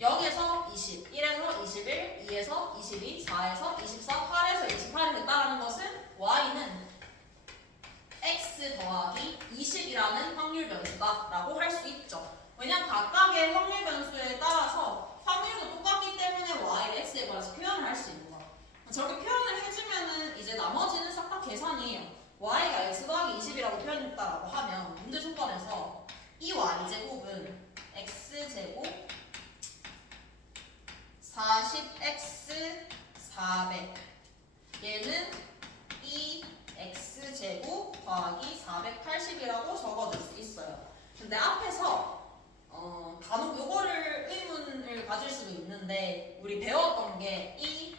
0에서 20, 1에서 21, 2에서 22, 4에서 24, 8에서 28이 됐다는 것은 y는 x 더하기 20이라는 확률 변수다 라고 할 수 있죠. 왜냐면 각각의 확률 변수에 따라서 확률도 똑같기 때문에 y를 x에 관해서 표현을 할 수 있는 거예요. 저렇게 표현을 해주면은 이제 나머지는 싹 다 계산이에요. y가 x 더하기 20이라고 표현했다라고 하면 문제 조건에서 이 y제곱은 x제곱 40x 400 얘는 2x제곱 더하기 480이라고 적어줄 수 있어요. 근데 앞에서 간혹 요거를 의문을 가질 수도 있는데 우리 배웠던 게 이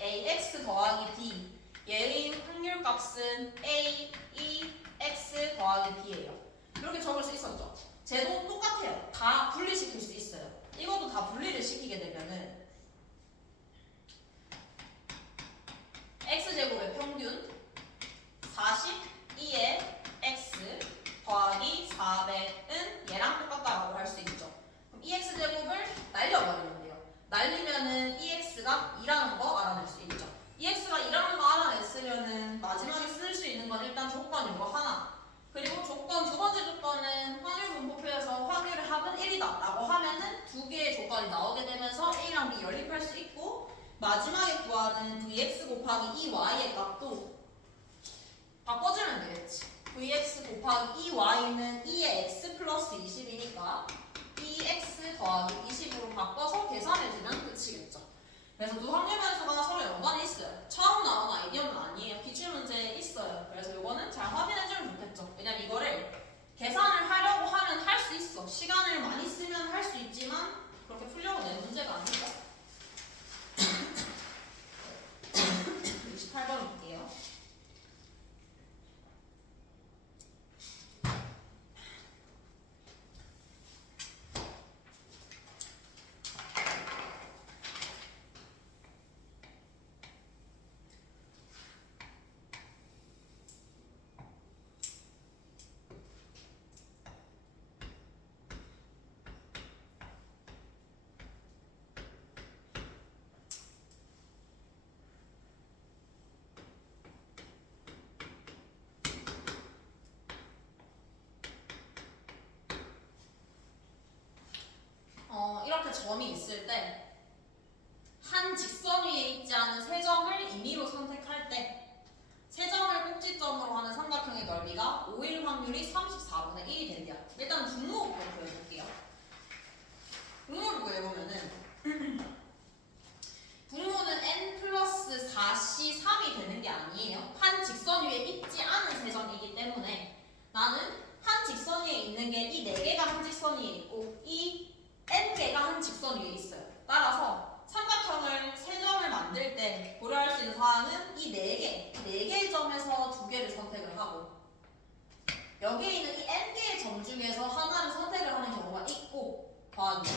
ax 더하기 b 얘의 확률 값은 a, x 더하기 b예요. 이렇게 적을 수 있었죠. 쟤도 똑같아요. 다 분리시킬 수 있어요. 이것도 다 분리를 시키게 되면은 x제곱의 평균 42의 x 더하기 400은 얘랑 똑같다라고 할 수 있죠. 그럼 이 x제곱을 날려버리면 돼요. 날리면은 이 x가 2라는 거 알아낼 수 있죠. 이 x가 2라는 거 알아냈으면은 마지막에 쓸 수 있는 건 일단 조건 이거 하나. 그리고 조건 두 번째 조건은 확률 분포표에서 확률의 합은 1이다 라고 하면은 두 개의 조건이 나오게 되면서 a랑 b 연립할 수 있고 마지막에 구하는 vx 곱하기 2y의 값도 바꿔주면 되겠지. vx 곱하기 2y는 2의 x 플러스 20이니까 2x 더하기 20으로 바꿔서 계산해주면 끝이겠죠. 그래서 두 확률 변수가 서로 연관이 있어요. 처음 나온 아이디어는 아니에요. 기출문제에 있어요. 그래서 이거는 잘 확인해주면 좋겠죠. 왜냐면 이거를 계산을 하려고 하면 할 수 있어. 시간을 많이 쓰면 할 수 있지만 그렇게 풀려고 낸 문제가 아니죠. 28번 볼게요. 점이 있을 때 한 직선 위에 있지 않은 세 점을 임의로 선택할 때 세 점을 꼭지점으로 하는 삼각형의 넓이가 5일 확률이 34분의 1이 된대요. 일단 분모부터 구해볼게요. 분모를 구해보면은 분모는 n 플러스 4c 3이 되는 게 아니에요. 한 직선 위에 있지 않은 세 점이기 때문에 나는 한 직선 위에 있는 게 이 4개가 한 직선 위에 있고 이 n개가 한 직선 위에 있어요. 따라서 삼각형을 세 점을 만들 때 고려할 수 있는 사항은 이 4개의 점에서 2개를 선택을 하고 여기에 있는 이 n개의 점 중에서 하나를 선택을 하는 경우가 있고 더하기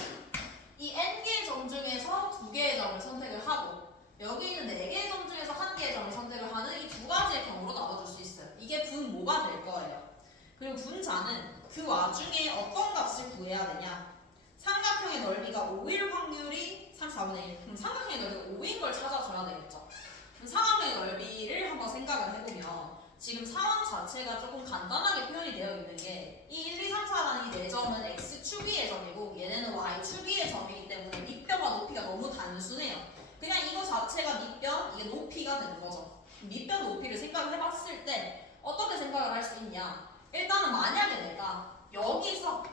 이 n개의 점 중에서 2개의 점을 선택을 하고 여기 있는 4개의 점 중에서 1개의 점을 선택을 하는 이 2가지의 경우로 나눠줄 수 있어요. 이게 분모가 될 거예요. 그리고 분자는 그 와중에 어떤 값을 구해야 되냐? 삼각형의 넓이가 5일 확률이 34분의 1. 그럼 삼각형의 넓이가 5인 걸 찾아줘야 되겠죠. 그럼 삼각형의 넓이를 한번 생각을 해보면 지금 상황 자체가 조금 간단하게 표현이 되어 있는 게 이 1, 2, 3, 4라는 이 4점은 x축 위의 점이고 얘네는 y축 위의 점이기 때문에 밑변과 높이가 너무 단순해요. 그냥 이거 자체가 밑변, 이게 높이가 되는 거죠. 밑변 높이를 생각을 해봤을 때 어떻게 생각을 할 수 있냐? 일단은 만약에 내가 여기서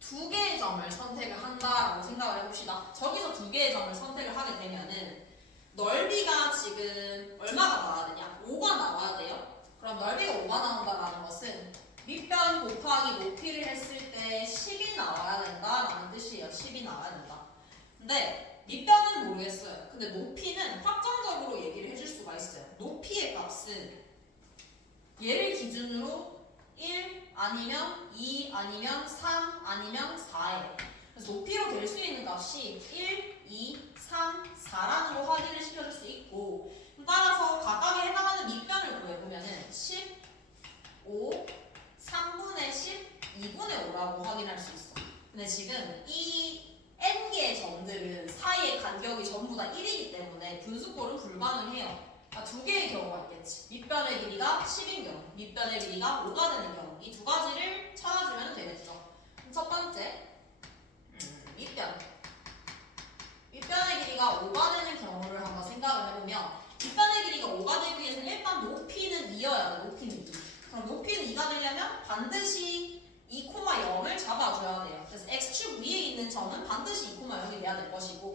2개의 점을 선택을 한다라고 생각을 해봅시다. 저기서 2개의 점을 선택을 하게 되면은 넓이가 지금 얼마가 나와야 되냐? 5가 나와야 돼요. 그럼 넓이가 5가 나온다라는 것은 밑변 곱하기 높이를 했을 때 10이 나와야 된다라는 뜻이에요. 10이 나와야 된다. 근데 밑변은 모르겠어요. 근데 높이는 확정적으로 얘기를 해줄 수가 있어요. 높이의 값은 얘를 기준으로 1 아니면 2 아니면 3 아니면 4예요. 그래서 높이로 될 수 있는 값이 1, 2, 3, 4라는 걸 확인을 시켜줄 수 있고 따라서 각각에 해당하는 밑변을 구해보면은 10, 5, 3분의 10, 2분의 5라고 확인할 수 있어. 근데 지금 이 n개의 점들은 사이의 간격이 전부 다 1이기 때문에 분수꼴은 불가능해요. 2개의 경우가 있겠지. 밑변의 길이가 10인 경우, 밑변의 길이가 5가 되는 경우 이 2가지를 찾아주면 되겠죠. 첫 번째 밑변의 길이가 5가 되는 경우를 한번 생각을 해보면 밑변의 길이가 5가 되기 위해서는 일단 높이는 2여야 돼. 높이는 2. 그럼 높이는 2가 되려면 반드시 2,0을 잡아줘야 돼요. 그래서 x축 위에 있는 점은 반드시 2,0이 돼야 될 것이고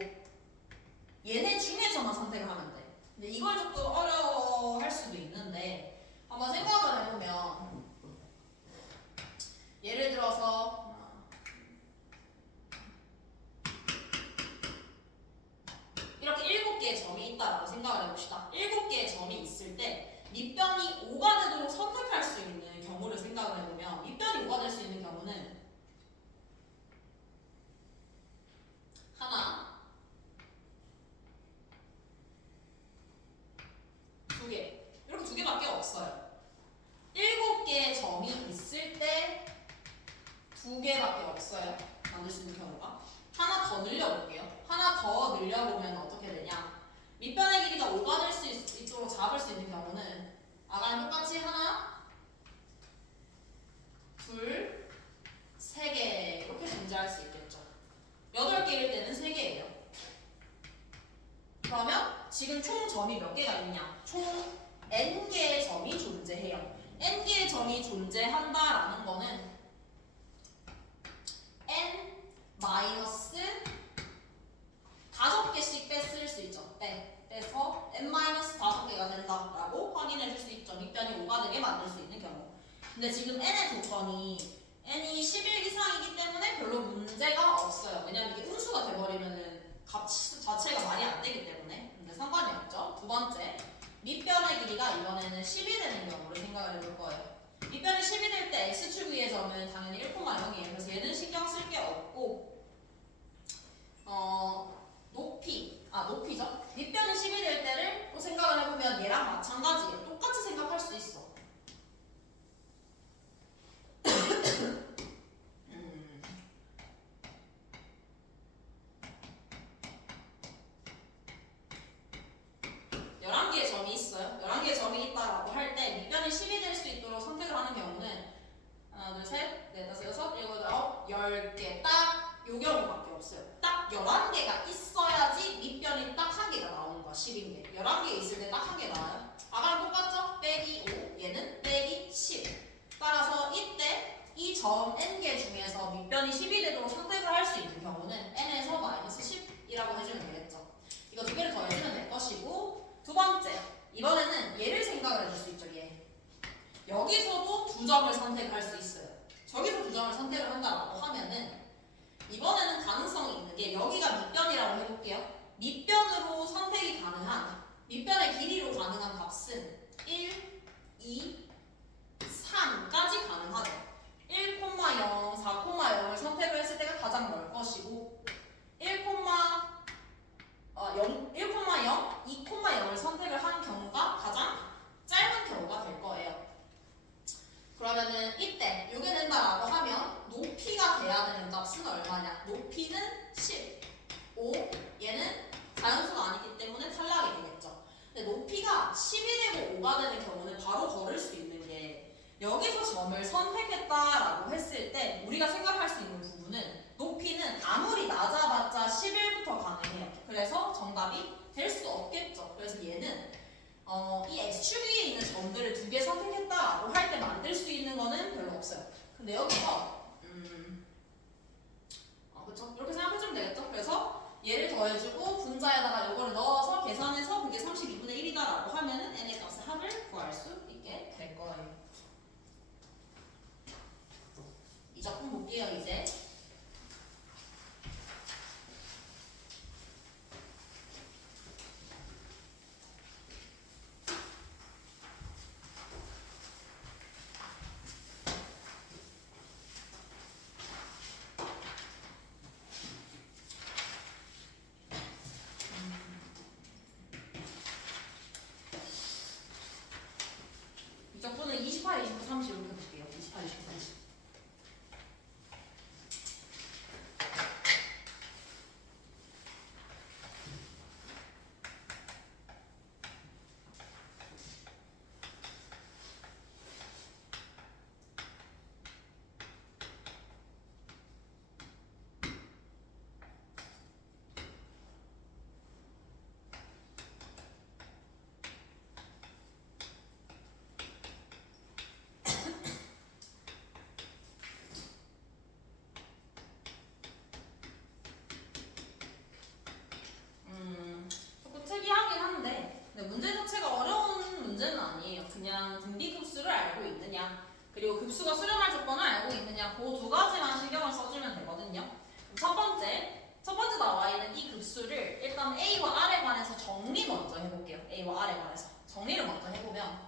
얘네 중에서만 선택을 하면 돼. 근데 이걸 조금 어려워할 수도 있는데 한번 생각을 해보면 예를 들어서 이렇게 7개의 점이 있다라고 생각을 해봅시다. 7개의 점이 있을 때 밑변이 5가 되도록 선택할 수 있는 경우를 생각을 해보면 밑변이 5가 될 수 있는 경우는 하나, 2개 이렇게 2개밖에 없어요. 7개의 점이 있을 때 2개밖에 없어요. 만들 수 있는 경우가. 하나 더 늘려볼게요. 하나 더 늘려보면 어떻게 되냐? 밑변의 길이가 5가 될 수 있도록 잡을 수 있는 경우는 아까랑 똑같이 하나, 둘, 3개 이렇게 존재할 수 있겠죠. 8개일 때는 3개예요. 그러면 지금 총 점이 몇 개가 있냐? 총 n개의 점이 존재해요. n개의 점이 존재한다라는 거는 n 마이너스 5개씩 뺐을 수 있죠. 빼서 n 마이너스 5개가 된다라고 확인해 줄 수 있죠. 밑변이 5가 되게 만들 수 있는 경우. 근데 지금 n의 조건이 n이 11 이상이기 때문에 별로 문제가 없어요. 왜냐면 이게 음수가 돼버리면은 값 자체가 말이 안 되기 때문에. 근데 상관이 없죠. 두 번째, 밑변의 길이가 이번에는 10이 되는 경우를 생각을 해볼 거예요. 밑변이 10이 될 때 x축 위의 점은 당연히 1,0이에요. 그래서 얘는 신경 쓸 게 없고 높이죠. 밑변이 10이 될 때를 또 생각을 해보면 얘랑 마찬가지예요. 똑같이 생각할 수 있어. 11개의 점이 있어요. 11개의 점이 있다라고 할 때 밑변이 10이 될 수 있도록 선택을 하는 경우는 하나, 둘, 셋, 넷, 다섯, 여섯, 일곱, 아홉, 10개 딱 요 경우밖에 없어요. 딱 11개가 있어야지 밑변이 딱 한 개가 나오는 거야. 10인 게. 11개 있을 때 딱 한 개 나와요. 아까랑 똑같죠? 빼기 5, 얘는 빼기 10. 따라서 이때 이 점 n개 중에서 밑변이 10이 되도록 선택을 할 수 있는 경우는 n에서 마이너스 10이라고 해주면 되겠죠. 이거 두 개를 더해주면 될 것이고, 두 번째, 이번에는 얘를 생각을 해줄 수 있죠. 얘. 여기서도 두 점을 선택할 수 있어요. 저기서 두 점을 선택을 한다라고 하면은 이번에는 가능성이 있는 게 여기가 밑변이라고 해볼게요. 밑변으로 선택이 가능한, 밑변의 길이로 가능한 값은 1, 2, 3까지 가능하죠. 1,0, 4,0을 선택을 했을 때가 가장 멀 것이고 1,0, 2,0을 선택을 한 경우가 가장 짧은 경우가 될 거예요. 그러면은 이때 요게 된다라고 하면 높이가 돼야 되는 값은 얼마냐? 높이는 10, 5, 얘는 자연수가 아니기 때문에 탈락이 되겠죠. 근데 높이가 10이 되고 5가 되는 경우는 바로 걸을 수 있는 게 여기서 점을 선택했다라고 했을 때 우리가 생각할 수 있는 부분은 높이는 아무리 낮아봤자 11부터 가능해요. 그래서 정답이 될 수 없겠죠. 그래서 얘는 이 x축 위에 있는 점들을 두 개 선택했다라고 할 때 만들 수 있는 거는 별로 없어요. 근데 여기서 그쵸? 이렇게 생각해주면 되겠죠? 그래서 얘를 더해주고 분자에다가 이거를 넣어서 계산해서 그게 32분의 1이다라고 하면은 n의 값의 합을 구할 수 있게 될 거예요. 이 작품 볼게요. 이제 이 작품은 28, 29, 30 이렇게 볼게요. 28, 29, 30. 조금 특이하긴 한데 근데 문제 자체가 어려운 문제는 아니에요. 그냥 등비급수를 알고 있느냐 그리고 급수가 수렴할 조건을 알고 있느냐 그 두 가지만 신경을 써주면 되거든요. 첫 번째 나와 있는 이 급수를 일단 A와 R에 관해서 정리 먼저 해볼게요. A와 R에 관해서 정리를 먼저 해보면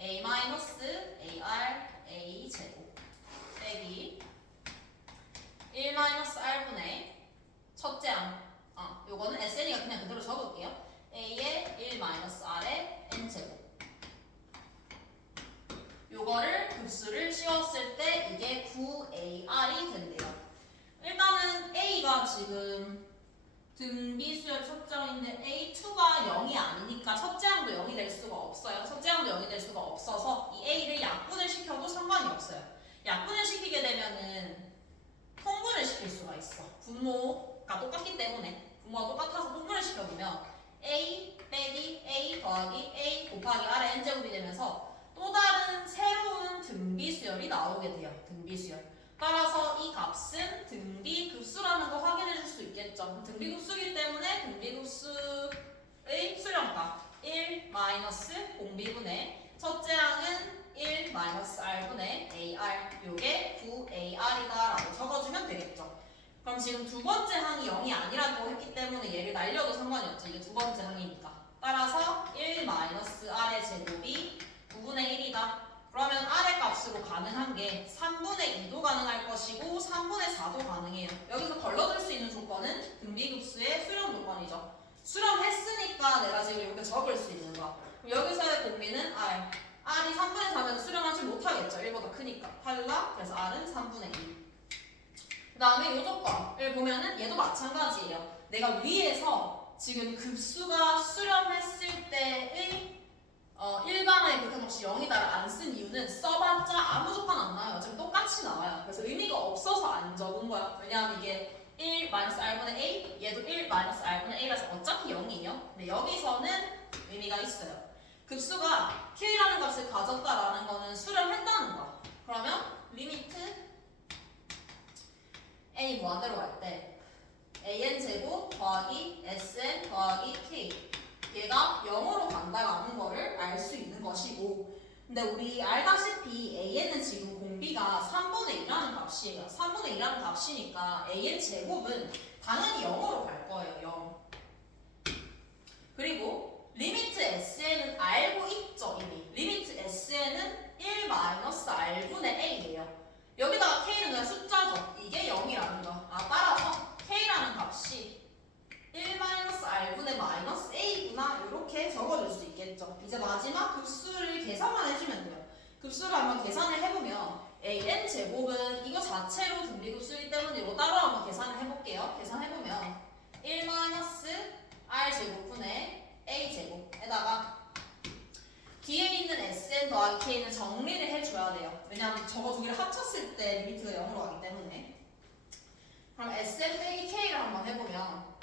A-AR A 제곱 빼기 1-R분의 첫째 항 요거는 SN이가 그냥 그대로 적을게요. A의 1-R의 N제곱 요거를 급수를 씌웠을 때 이게 9AR이 된대요. 일단은 A가 지금 등비수열 첫째항인데 A2가 0이 아니니까 첫째 항도 0이 될 수가 없어요. 첫째 항도 0이 될 수가 없어서 이 A를 약분을 시켜도 상관이 없어요. 약분을 시키게 되면은 통분을 시킬 수가 있어. 분모가 똑같기 때문에 분모가 똑같아서 통분을 시켜보면 A 빼기 A 더하기 A 곱하기 R의 N제곱이 되면서 또 다른 새로운 등비수열이 나오게 돼요. 등비수열. 따라서 이 값은 등비급수라는 거 확인해 줄 수 있겠죠. 등비급수이기 때문에 등비급수의 수렴값 1 공비분의 첫째 항은 1 R분의 AR 요게 9AR이다 라고 적어주면 되겠죠. 그럼 지금 두 번째 항이 0이 아니라고 했기 때문에 얘를 날려도 상관이 없죠. 이게 두 번째 항이니까. 따라서 1 R의 제곱이 9분의 1이다. 그러면 R의 값으로 가능한 게 3분의 2도 가능할 것이고 3분의 4도 가능해요. 여기서 걸러줄 수 있는 조건은 등비급수의 수렴 조건이죠. 수렴했으니까 내가 지금 이렇게 적을 수 있는 거. 그럼 여기서의 공비는 R. R이 3분의 4면 수렴하지 못하겠죠. 1보다 크니까. 탈락. 그래서 R은 3분의 2. 그 다음에 이 조건을 보면은 얘도 마찬가지예요. 내가 위에서 지금 급수가 수렴했을 때의 일반의 극한없이 0이다를 안 쓴 이유는 써봤자 아무 조건 안 나와요. 어차피 똑같이 나와요. 그래서 의미가 없어서 안 적은 거야. 왜냐하면 이게 1 마이너스 r분의 a, 얘도 1 마이너스 r분의 a라서 어차피 0이에요. 근데 여기서는 의미가 있어요. 급수가 k라는 값을 가졌다라는 거는 수렴했다는 거야. 그러면 리미트 n이 무한대로 갈 때 an 제곱 더하기 sn 더하기 k 얘가 0으로 간다라는 거를 알 수 있는 것이고, 근데 우리 알다시피 an은 지금 공비가 3분의 1이라는 값이에요. 3분의 1이라는 값이니까 an 제곱은 당연히 0으로 갈 거예요. 0. 그리고 리미트 sn은 알고 있죠, 이미. 리미트 sn은 1 마이너스 r분의 a예요. 여기다가 k는 그냥 숫자죠. 이게 0이라는 거. 따라서 k라는 값이 1 마이너스 r분의 마이너스 a구나, 이렇게 적어줄 수 있겠죠. 이제 마지막 급수를 계산만 해주면 돼요. 급수를 한번 계산을 해보면 an 제곱은 이거 자체로 등비급수이기 때문에 이거 따로 한번 계산을 해볼게요. 계산해보면 1 마이너스 r 제곱분의 a 제곱에다가 뒤에 있는 sn 더하기 k는 정리를 해줘야 돼요. 왜냐하면 저거 두 개를 합쳤을 때 리미트가 0으로 가기 때문에. 그럼 sn 빼기 k를 한번 해보면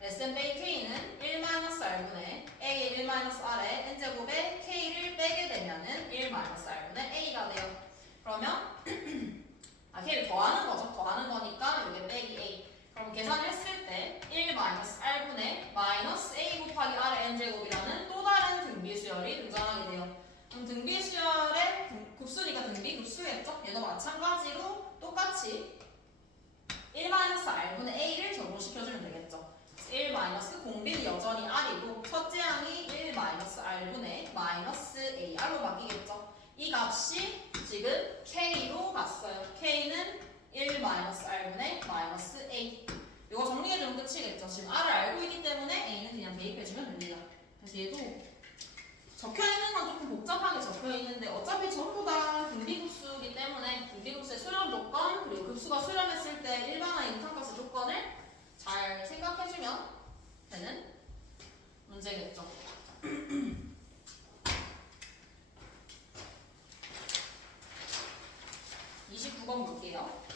sn 빼기 k는 1-r분의 a의 1-r에 n제곱에 k를 빼게 되면은 1-r분의 a가 돼요. 그러면 k를 더하는 거죠. 더하는 거니까 이게 빼기 a. 그럼 계산을 했을 때 1-r분의 마이너스 a 곱하기 r의 n제곱이라는 또 다른 등비수열이 등장하게 돼요. 그럼 등비수열의 급수니까 등비급수겠죠? 얘도 마찬가지로 똑같이 1-r분의 a를 적용시켜주면 되겠죠. 1 공비는 여전히 r이고 첫째 항이 1 r분의 마이너스 ar로 바뀌겠죠. 이 값이 지금 k로 갔어요. k는 1 r분의 마이너스 a. 이거 정리해주면 끝이겠죠. 지금 r을 알고 있기 때문에 a는 그냥 대입해주면 됩니다. 그래서 얘도 적혀있는 건 조금 복잡하게 적혀있는데 어차피 전부 다 등비급수이기 때문에 등비급수의 수렴 조건 그리고 급수가 수렴했을 때 일반화의 인상값의 조건을 잘 생각해주면 되는 문제겠죠. 29번 볼게요.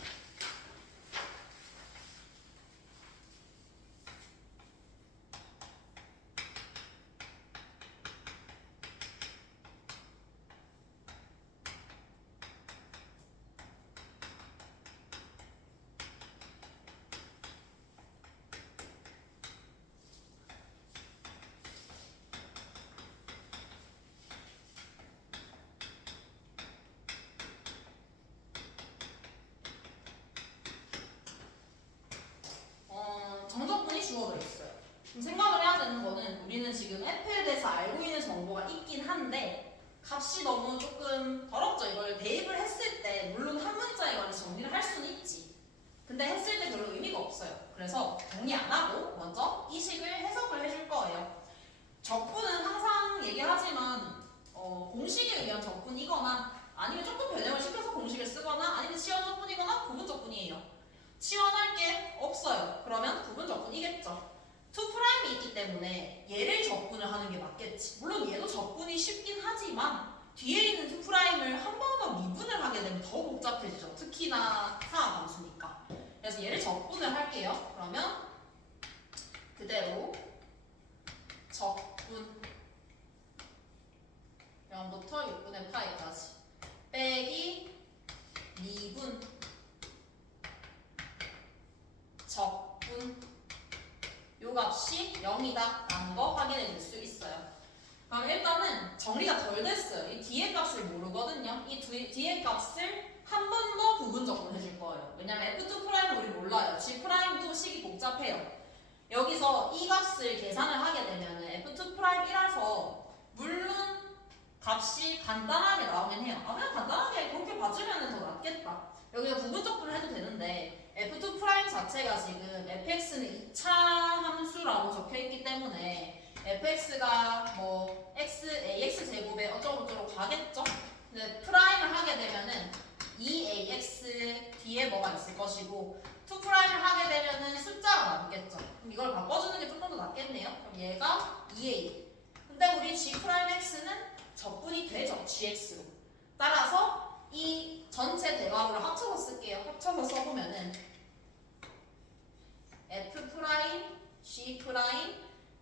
정적분이 주어져 있어요. 그럼 생각을 해야 되는 거는 우리는 지금 f에 대해서 알고 있는 정보가 있긴 한데 값이 너무 조금 더럽죠. 이걸 대입을 했을 때 물론 한 문자에 관해서 정리를 할 수는 있지. 근데 했을 때 별로 의미가 없어요. 그래서 정리 안 하고 먼저 이 식을 해석을 해줄 거예요. 적분은 항상 얘기하지만 공식에 의한 적분이거나 아니면 조금 변형을 시켜서 공식을 쓰거나 아니면 치환 적분이거나 부분 적분이에요. 치환할 게 없어요. 그러면 부분 적분이겠죠. 2'이 있기 때문에 얘를 적분을 하는 게 맞겠지. 물론 얘도 적분이 쉽긴 하지만 뒤에 있는 2'을 한 번 더 미분을 하게 되면 더 복잡해지죠. 특히나 사함수니까. 그래서 얘를 적분을 할게요. 그러면 그대로 적분 0부터 6분의 파이까지 빼기 미분 적분 요 값이 0이다 라는 거 확인해 줄 수 있어요. 그럼 일단은 정리가 덜 됐어요. 이 뒤에 값을 모르거든요. 이 뒤에 값을 한 번 더 부분 적분해 줄 거예요. 왜냐면 F2'을 우리 몰라요. G'도 식이 복잡해요. 여기서 이 값을 계산을 하게 되면 F2'이라서 물론 값이 간단하게 나오긴 해요. 그냥 간단하게 그렇게 봐주면 더 낫겠다. 여기서 부분 적분을 해도 되는데 F2' 자체가 지금 fx는 2차 함수라고 적혀있기 때문에 fx가 뭐 ax 제곱에 어쩌고저쩌고 가겠죠? 근데 프라임을 하게 되면은 2ax 뒤에 뭐가 있을 것이고 2'을 하게 되면은 숫자가 남겠죠. 그럼 이걸 바꿔주는 게 조금 더 낫겠네요. 그럼 얘가 2a. 근데 우리 g'x는 적분이 되죠. gx로. 따라서 이 전체 대괄호를 합쳐서 쓸게요. 합쳐서 써보면은 F 프라임 G 프라임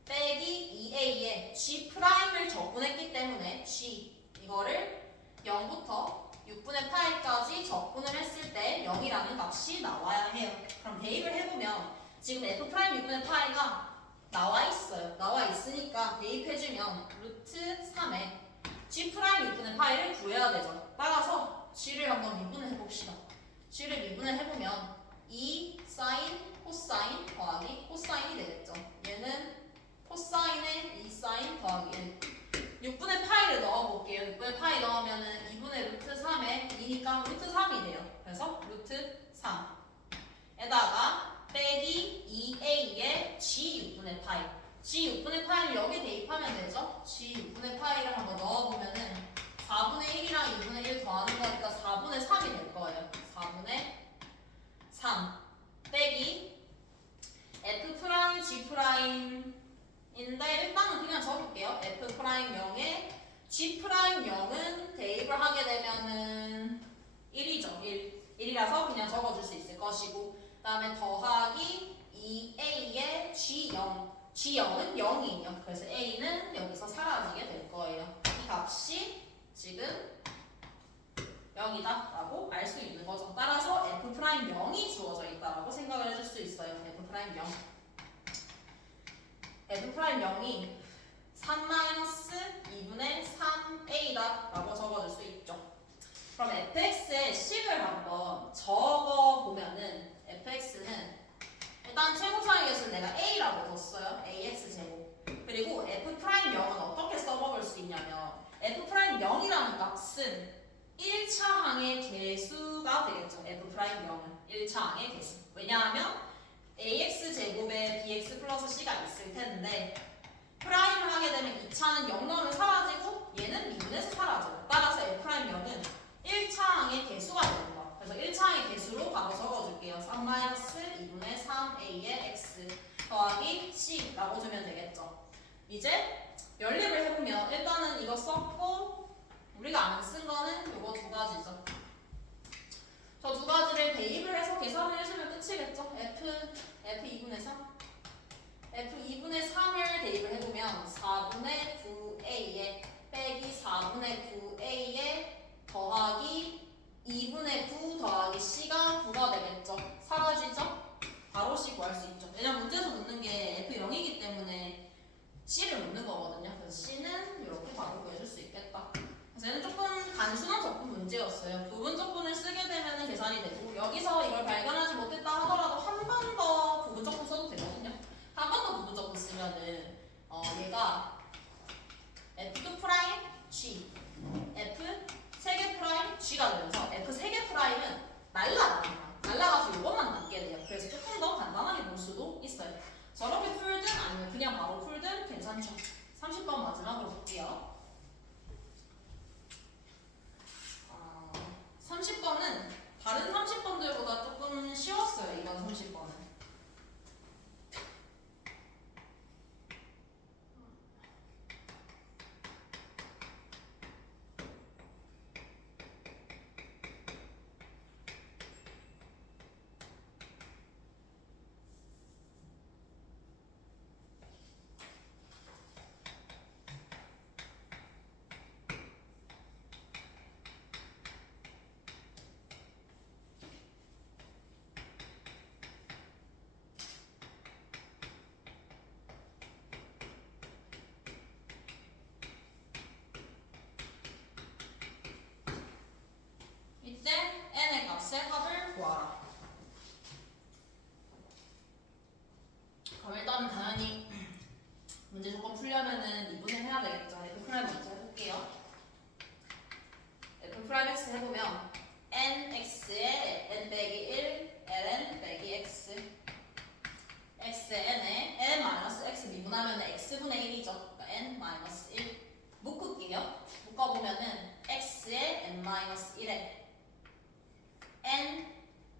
빼기 2A에 G 프라임을 적분했기 때문에 G 이거를 0부터 6분의 파이까지 적분을 했을 때 0이라는 값이 나와야 해요. 그럼 대입을 해보면 지금 F 프라임 6분의 파이가 나와 있어요. 나와 있으니까 대입해주면 루트 3에 G 프라임 6분의 파이를 구해야 되죠. 따라서 G를 한번 미분을 해봅시다. G를 미분을 해보면 2 사인 코사인 더하기 코사인이 되겠죠. 얘는 코사인에 2 사인 더하기 1. 6분의 파이를 넣어볼게요. 6분의 파이 넣으면은 2분의 루트 3에 2니까 루트 3이 돼요. 그래서 루트 3에다가 빼기 2a에 g 6분의 파이. g 6분의 파이를 여기 대입하면 되죠. g 6분의 파이를 한번 넣어보면은 4분의 1이랑 2분의 1 더하는 거니까 4분의 3이 될 거예요. 4분의 3 빼기 f 프라임 g 프라임인데 일단은 그냥 적을게요. f 프라임 0에 g 프라임 0은 대입을 하게 되면은 1이죠. 1이라서 그냥 적어줄 수 있을 것이고, 그 다음에 더하기 2a의 g0. g0은 0이에요. 그래서 a는 여기서 사라지게 될 거예요. 이 값이 지금 0이다 라고 알 수 있는 거죠. 따라서 f 프라임 0이 주어져 있다라고 생각을 해줄 수 있어요. f 프라임 0. f 프라임 0이 3-2분의 3a다 라고 적어줄 수 있죠. 그럼 fx의 식을 한번 적어보면은 fx는 일단 최고차의 개수를 내가 a라고 뒀어요. ax제곱. 그리고 f 프라임 0은 어떻게 써먹을 수 있냐면 f 프라임 0이라는 값은 1차 항의 개수가 되겠죠. f 프라임 0은 1차 항의 개수. 왜냐하면 ax제곱에 bx 플러스 c가 있을 텐데 프라임을 하게 되면 2차는 0 넣으면 사라지고 얘는 미분해서 사라져요. 따라서 f 프라임 0은 1차 항의 개수가 되는 거야. 그래서 1차 항의 개수로 바로 적어줄게요. 3-2분의 3a의 x 더하기 c라고 주면 되겠죠. 이제 연립을 해보면 일단은 이거 썼고 우리가 안 쓴 거는 이거 두 가지죠. 저 두 가지를 대입을 해서 계산을 해주면 끝이겠죠. f2분의 3 f2분의 3을 대입을 해보면 4분의 9a에 빼기 4분의 9a에 더하기 2분의 9 더하기 c가 9가 되겠죠. 사라지죠? 바로 c 구할 수 있죠. 왜냐면 문제에서 묻는 게 f0이기 때문에 c를 묻는 거거든요. 그래서 c는 이렇게 바로 구해줄 수 있겠다. 그래서 얘는 조금 단순한 적분 문제였어요. 부분 적분을 쓰게 되면 계산이 되고 여기서 이걸 발견하지 못했다 하더라도 한 번 더 부분 적분 써도 되거든요. 한 번 더 부분 적분 쓰면은 얘가 f2 프라임 g f 3개 프라임 g가 되면서 f 3개 프라임은 날라가서 이것만 남게 돼요. 그래서 조금 더 간단하게 볼 수도 있어요. 저렇게 풀든 아니면 그냥 바로 풀든 괜찮죠. 30번 마지막으로 볼게요. 30번은 다른 30번들보다 조금 쉬웠어요. 이번 30번은. 이때 n의 값의 합을 구하라. 그럼 일단은 당연히 문제 조건 풀려면은 미분을 해야 되겠죠. f 프라임 먼저 해볼게요. f 프라임 x 해보면 nx에 n 빼기 1 ln 빼기 x x에 n에 n 마이너스 x 미분하면 x분의 1이죠. 그러니까 n 마이너스 1 묶을게요. 묶어보면은 x에 n 마이너스 1에 n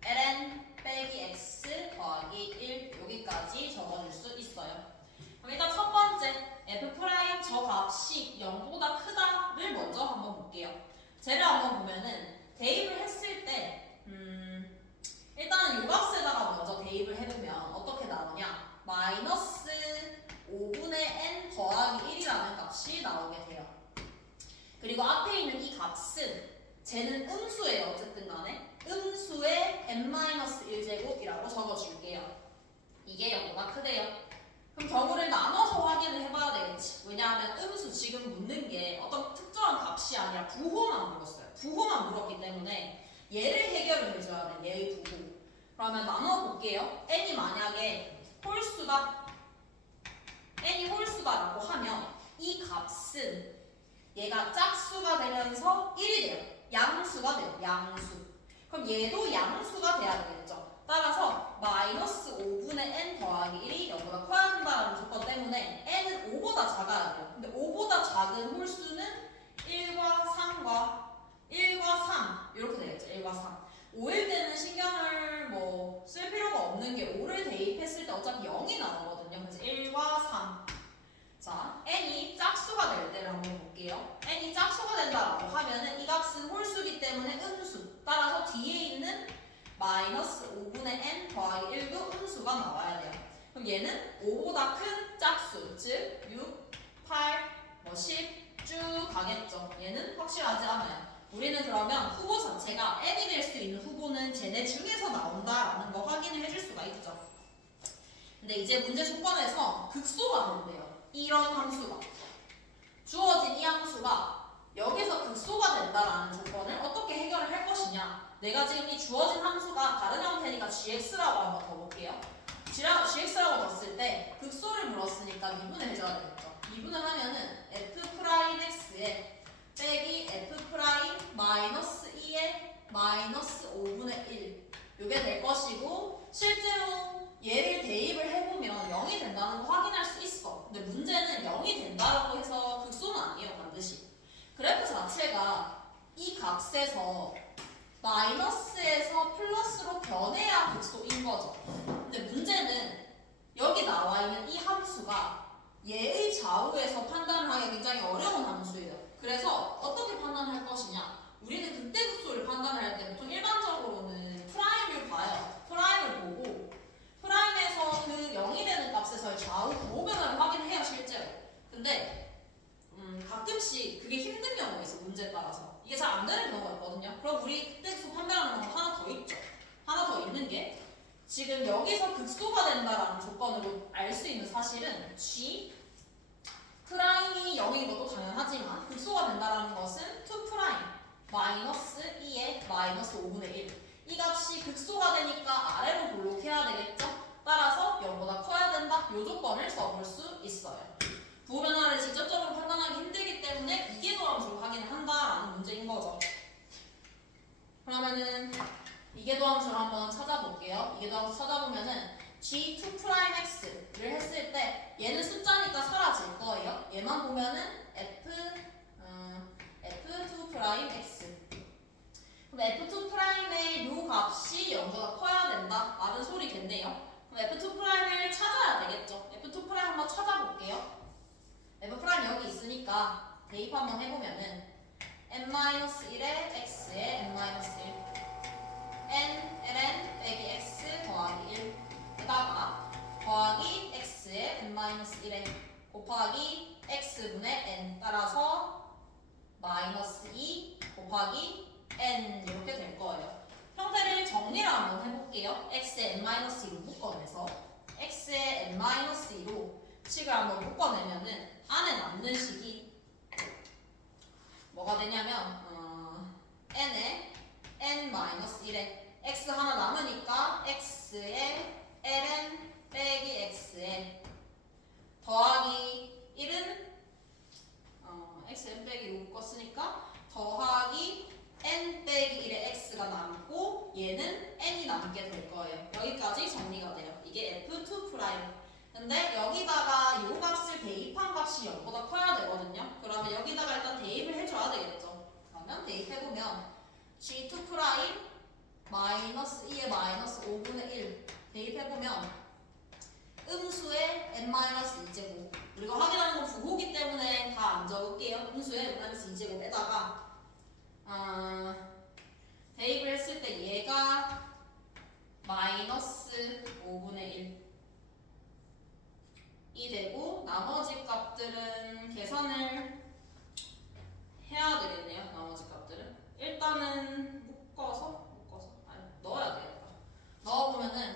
ln 빼기 x 더하기 1 여기까지 적어줄 수 있어요. 그럼 일단 첫 번째 f 프라임 저 값이 0보다 크다를 먼저 한번 볼게요. 쟤를 한번 보면은 대입을 했을 때 일단은 요 값에다가 먼저 대입을 해보면 어떻게 나와요? 값이 나오게 돼요. 그리고 앞에 있는 이 값은 쟤는 음수예요. 어쨌든 간에 음수의 n-1제곱이라고 적어줄게요. 이게 0보다 크대요. 그럼 경우를 나눠서 확인을 해봐야 되겠지. 왜냐하면 음수 지금 묻는 게 어떤 특정한 값이 아니라 부호만 물었어요. 부호만 물었기 때문에 얘를 해결을 해줘야 돼. 얘의 부호. 그러면 나눠볼게요. n이 만약에 홀수다, n이 홀수다라고 하면 이 값은 얘가 짝수가 되면서 1이 돼요. 양수가 돼요. 양수. 그럼 얘도 양수가 돼야 되겠죠. 따라서 마이너스 5분의 n 더하기 1이 0보다 커야 된다는 조건 때문에 n은 5보다 작아야 돼요. 근데 5보다 작은 홀수는 1과 3과 1과 3 이렇게 되겠죠. 1과 3. 5일 때는 신경을 뭐 쓸 필요가 없는 게 5를 대입했을 때 어차피 0이 나오거든요. 그래서 1과 3. 자, n이 짝수가 될 때를 한번 볼게요. n이 짝수가 된다라고 하면은 이 값은 홀수기 때문에 음수. 따라서 뒤에 있는 마이너스 5분의 n 더하기 1도 음수가 나와야 돼요. 그럼 얘는 5보다 큰 짝수, 즉 6, 8, 10 쭉 가겠죠. 얘는 확실하지 않아요. 우리는 그러면 후보 자체가 n이 될 수 있는 후보는 쟤네 중에서 나온다라는 거 확인을 해줄 수가 있죠. 근데 이제 문제 조건에서 극소가 된대요. 이런 함수가 주어진 이 함수가 여기서 극소가 된다라는 조건을 어떻게 해결을 할 것이냐. 내가 지금 이 주어진 함수가 다른 형태니까 gx라고 한번 더 볼게요. gx라고 넣었을 때 극소를 물었으니까 미분을 해줘야 되겠죠. 미분을 하면은 f'x에 빼기 f' 마이너스 2에 마이너스 5분의 1 요게 될 것이고, 실제로 얘를 대입을 해보면 0이 된다는 거 확인할 수 있어. 근데 문제는 0이 된다고 해서 극소는 아니에요. 반드시 그래프 자체가 이 값에서 마이너스에서 플러스로 변해야 극소인 거죠. 근데 문제는 여기 나와 있는 이 함수가 얘의 좌우에서 판단을 하기 굉장히 어려운 함수예요. 그래서 어떻게 판단할 것이냐. 우리는 극대극소를 판단을 할 때 보통 일반적으로는 프라임을 봐요. 프라임을 보고 프라임에서 그 0이 되는 값에서의 좌우 부호 변화를 확인해요. 실제로. 근데 가끔씩 그게 힘든 경우가 있어. 문제에 따라서 이게 잘 안 되는 경우가 있거든요. 그럼 우리 극대극소 판단하는 건 하나 더 있죠. 하나 더 있는 게 지금 여기서 극소가 된다라는 조건으로 알 수 있는 사실은 g 프라임이 0인 것도 당연하지만 극소가 된다라는 것은 2 프라임 마이너스 2에 마이너스 5분의 1 이 값이 극소가 되니까 아래로 볼록해야 되겠죠? 따라서 0보다 커야 된다. 이 조건을 써볼 수 있어요. 부호 변화를 직접적으로 판단하기 힘들기 때문에 이계도함수로 확인을 한다라는 문제인 거죠. 그러면은 이계도함수를 한번 찾아볼게요. 이계도함수 찾아보면은 g2'x를 했을 때 얘는 숫자니까 사라질 거예요. 얘만 보면은 f2'x. 그럼 f2'의 요 값이 0보다 커야 된다. 라는 소리겠네요. 그럼 f2'을 찾아야 되겠죠. f2' 한번 찾아볼게요. f' 여기 있으니까 대입 한번 해보면은 n-1에 x에 n-1 n ln 빼기 x 더하기 1 에다가 더하기 x에 n-1에 곱하기 x분의 n 따라서 마이너스 2 곱하기 n 이렇게 될 거예요. 형태를 정리를 한번 해볼게요. x에 n-2로 묶어내서 x에 n-2로 식을 한번 묶어내면은 안에 남는 식이 뭐가 되냐면 n에 n-1에 x 하나 남으니까 x에 ln 빼기 x에 더하기 1은 xn 빼기 묶었으니까 더하기 n 빼기 1의 x가 남고 얘는 n이 남게 될 거예요. 여기까지 정리가 돼요. 이게 f2'. 근데 여기다가 이 값을 대입한 값이 0보다 커야 되거든요. 그러면 여기다가 일단 대입을 해줘야 되겠죠. 그러면 대입해보면 g2' 마이너스 2의 마이너스 5분의 1 대입해보면 음수의 n-2제곱 우리가 확인하는 건 부호기 때문에 다 안 적을게요. 음수의 n-2제곱에다가 대입을 했을 때 얘가 마이너스 5분의 1이 되고 나머지 값들은 계산을 일단은 묶어서 아니 넣어야 되겠다. 넣어보면은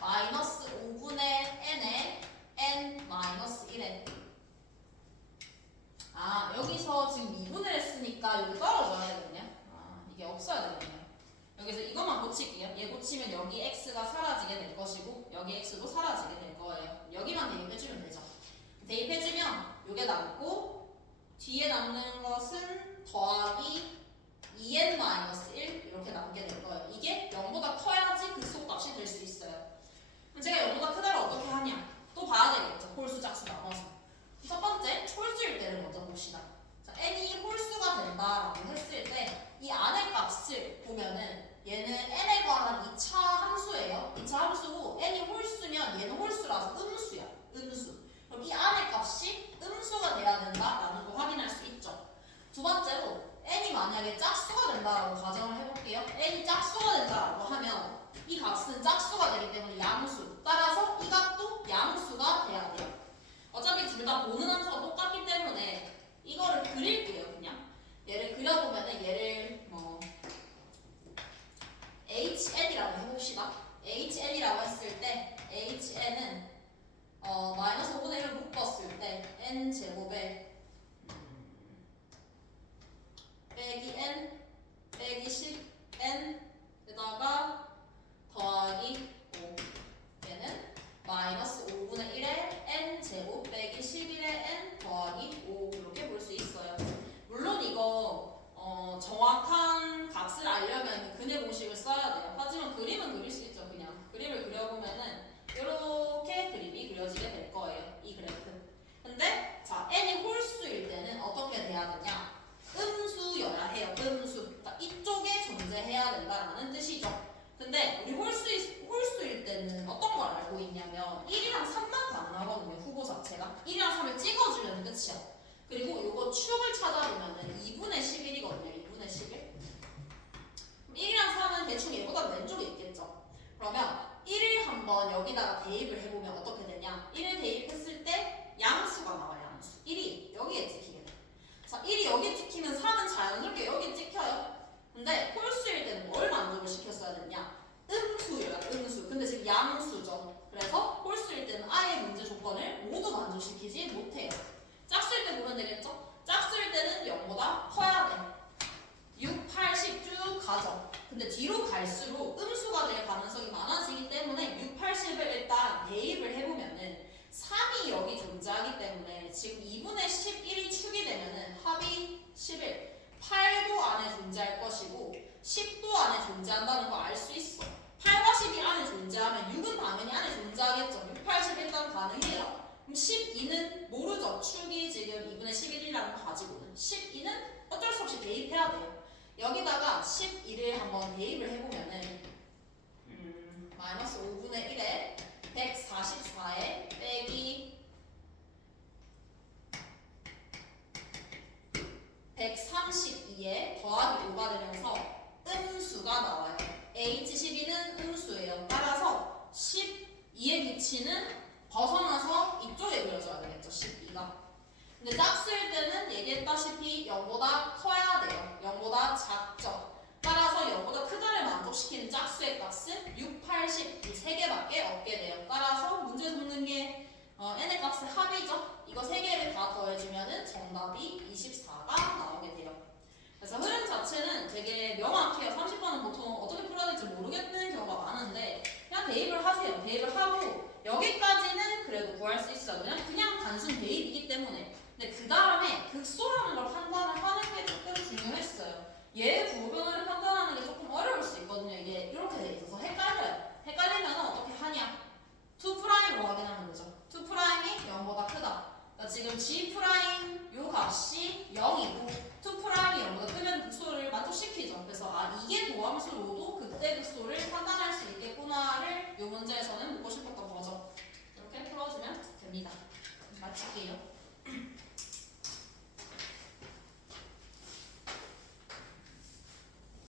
마이너스 5분의 n에 n 마이너스 1에 여기서 지금 미분을 했으니까 여기 떨어져야 되거든요. 이게 없어야 되거든요. 여기서 이것만 고칠게요. 얘 고치면 여기 x가 사라지게 될 것이고 여기 x도 사라지게 될 거예요. 여기만 대입해주면 되죠. 대입해주면 이게 남고 뒤에 남는 것은 더하기 2n-1 이렇게 남게 될 거예요. 이게 0보다 커야지 극소값이 될 수 있어요. 그럼 제가 0보다 크다를 어떻게 하냐? 또 봐야 되겠죠. 홀수 짝수 나눠서. 첫 번째, 홀수일 때를 먼저 봅시다. 자, n이 홀수가 된다라고 했을 때 이 안의 값을 보면은 얘는 n에 관한 2차 함수예요. 2차 함수고 n이 홀수면 얘는 홀수라서 음수야. 음수. 그럼 이 안의 값이 음수가 돼야 된다라는 거 확인할 수 있죠. 두 번째로 n이 만약에 짝수가 된다라고 가정을 해볼게요. n이 짝수가 된다라고 하면 이 값은 짝수가 되기 때문에 양수. 따라서 이 값도 양수가 돼야 돼요. 어차피 둘 다 보는 함수가 똑같기 때문에 이거를 그릴게요. 그냥 얘를 그려보면은 얘를 HN이라고 해봅시다. HN이라고 했을 때 HN은 마이너스 5분의 1을 묶었을 때 n 제곱에 빼기 n 빼기 10n에다가 더하기 5 얘는 마이너스 5분의 1에 n 제곱 빼기 11에 n 더하기 5 이렇게 볼 수 있어요. 물론 이거 정확한 값을 알려면 근해 공식을 써야 돼요. 하지만 그림은 그릴 수 있죠. 그냥 그림을 그려보면은 이렇게 그림이 그려지게 될 거예요. 이 그래프. 근데 자 n이 홀수일 때는 어떻게 돼야 되냐? 음수여야 해요. 음수. 그러니까 이쪽에 존재해야 된다라는 뜻이죠. 근데 우리 홀수일 때는 어떤 걸 알고 있냐면 1이랑 3만 가능하거든요. 후보 자체가 1이랑 3을 찍어주면 끝이야. 그리고 이거 축을 찾아보면은 2분의 11이거든요. 2분의 11. 1이랑 3은 대충 얘보다 왼쪽에 있겠죠. 그러면 1을 한번 여기다가 대입을 해보면 어떻게 되냐? 1을 대입했을 때 양수가 나와요. 양수. 1이 여기에 찍히게 돼. 자, 1이 여기에 찍히면 3은 자연스럽게 여기에 찍혀요. 근데 홀수일 때는 뭘 만족을 시켰어야 됐냐? 음수예요. 음수. 근데 지금 양수죠. 그래서 홀수일 때는 아예 문제 조건을 모두 만족시키지 못해요. 짝수일 때 보면 되겠죠? 짝수일 때는 0보다 커야 돼. 6, 8, 10 쭉 가죠. 근데 뒤로 갈수록 음수가 될 가능성이 많아지기 때문에 6, 8, 10을 일단 대입을 해보면은 3이 여기 존재하기 때문에 지금 2분의 11이 축이 되면은 합이 11, 8도 안에 존재할 것이고 10도 안에 존재한다는 거 알 수 있어. 8과 10이 안에 존재하면 6은 당연히 안에 존재하겠죠. 6, 8, 10 일단 가능해요. 그럼 12는 모르죠. 축이 지금 2분의 11이라는 거 가지고는 12는 어쩔 수 없이 대입해야 돼요. 여기다가 12를 한번 대입을 해보면은 마이너스 5분의 1에 144에 빼기 132에 더하기 5가 되면서 음수가 나와요. H12는 음수예요. 따라서 12의 위치는 벗어나서 이쪽에 그려줘야 되겠죠. 12가. 근데 짝수일 때는 얘기했다시피 0보다 커야 돼요. 0보다 작죠. 따라서 0보다 크다를 만족시키는 짝수의 값은 6, 8, 10 이 3개밖에 없게 돼요. 따라서 문제에서 묻는 게 n의 값의 합이죠. 이거 3개를 다 더해주면은 정답이 24가 나오게 돼요. 그래서 흐름 자체는 되게 명확해요. 30번은 보통 어떻게 풀어야 될지 모르겠는 경우가 많은데 그냥 대입을 하세요. 대입을 하고 여기까지는 그래도 구할 수 있어요. 그냥 단순 대입이기 때문에. 근데 그 다음에 극소라는 걸 판단을 하는 게 조금 중요했어요. 얘 부분을 판단하는 게 조금 어려울 수 있거든요. 이게 이렇게 돼 있어서 헷갈려요. 헷갈리면 어떻게 하냐? 2'으로 확인하면 되죠. 2'이 0보다 크다. 그러니까 지금 G' 요 값이 0이고 2'이 0보다 크면 극소를 만족시키죠. 그래서 이게 도함수로도 그때 극소를 판단할 수 있겠구나를 요 문제에서는 묻고 싶었던 거죠. 이렇게 풀어주면 됩니다. 마칠게요.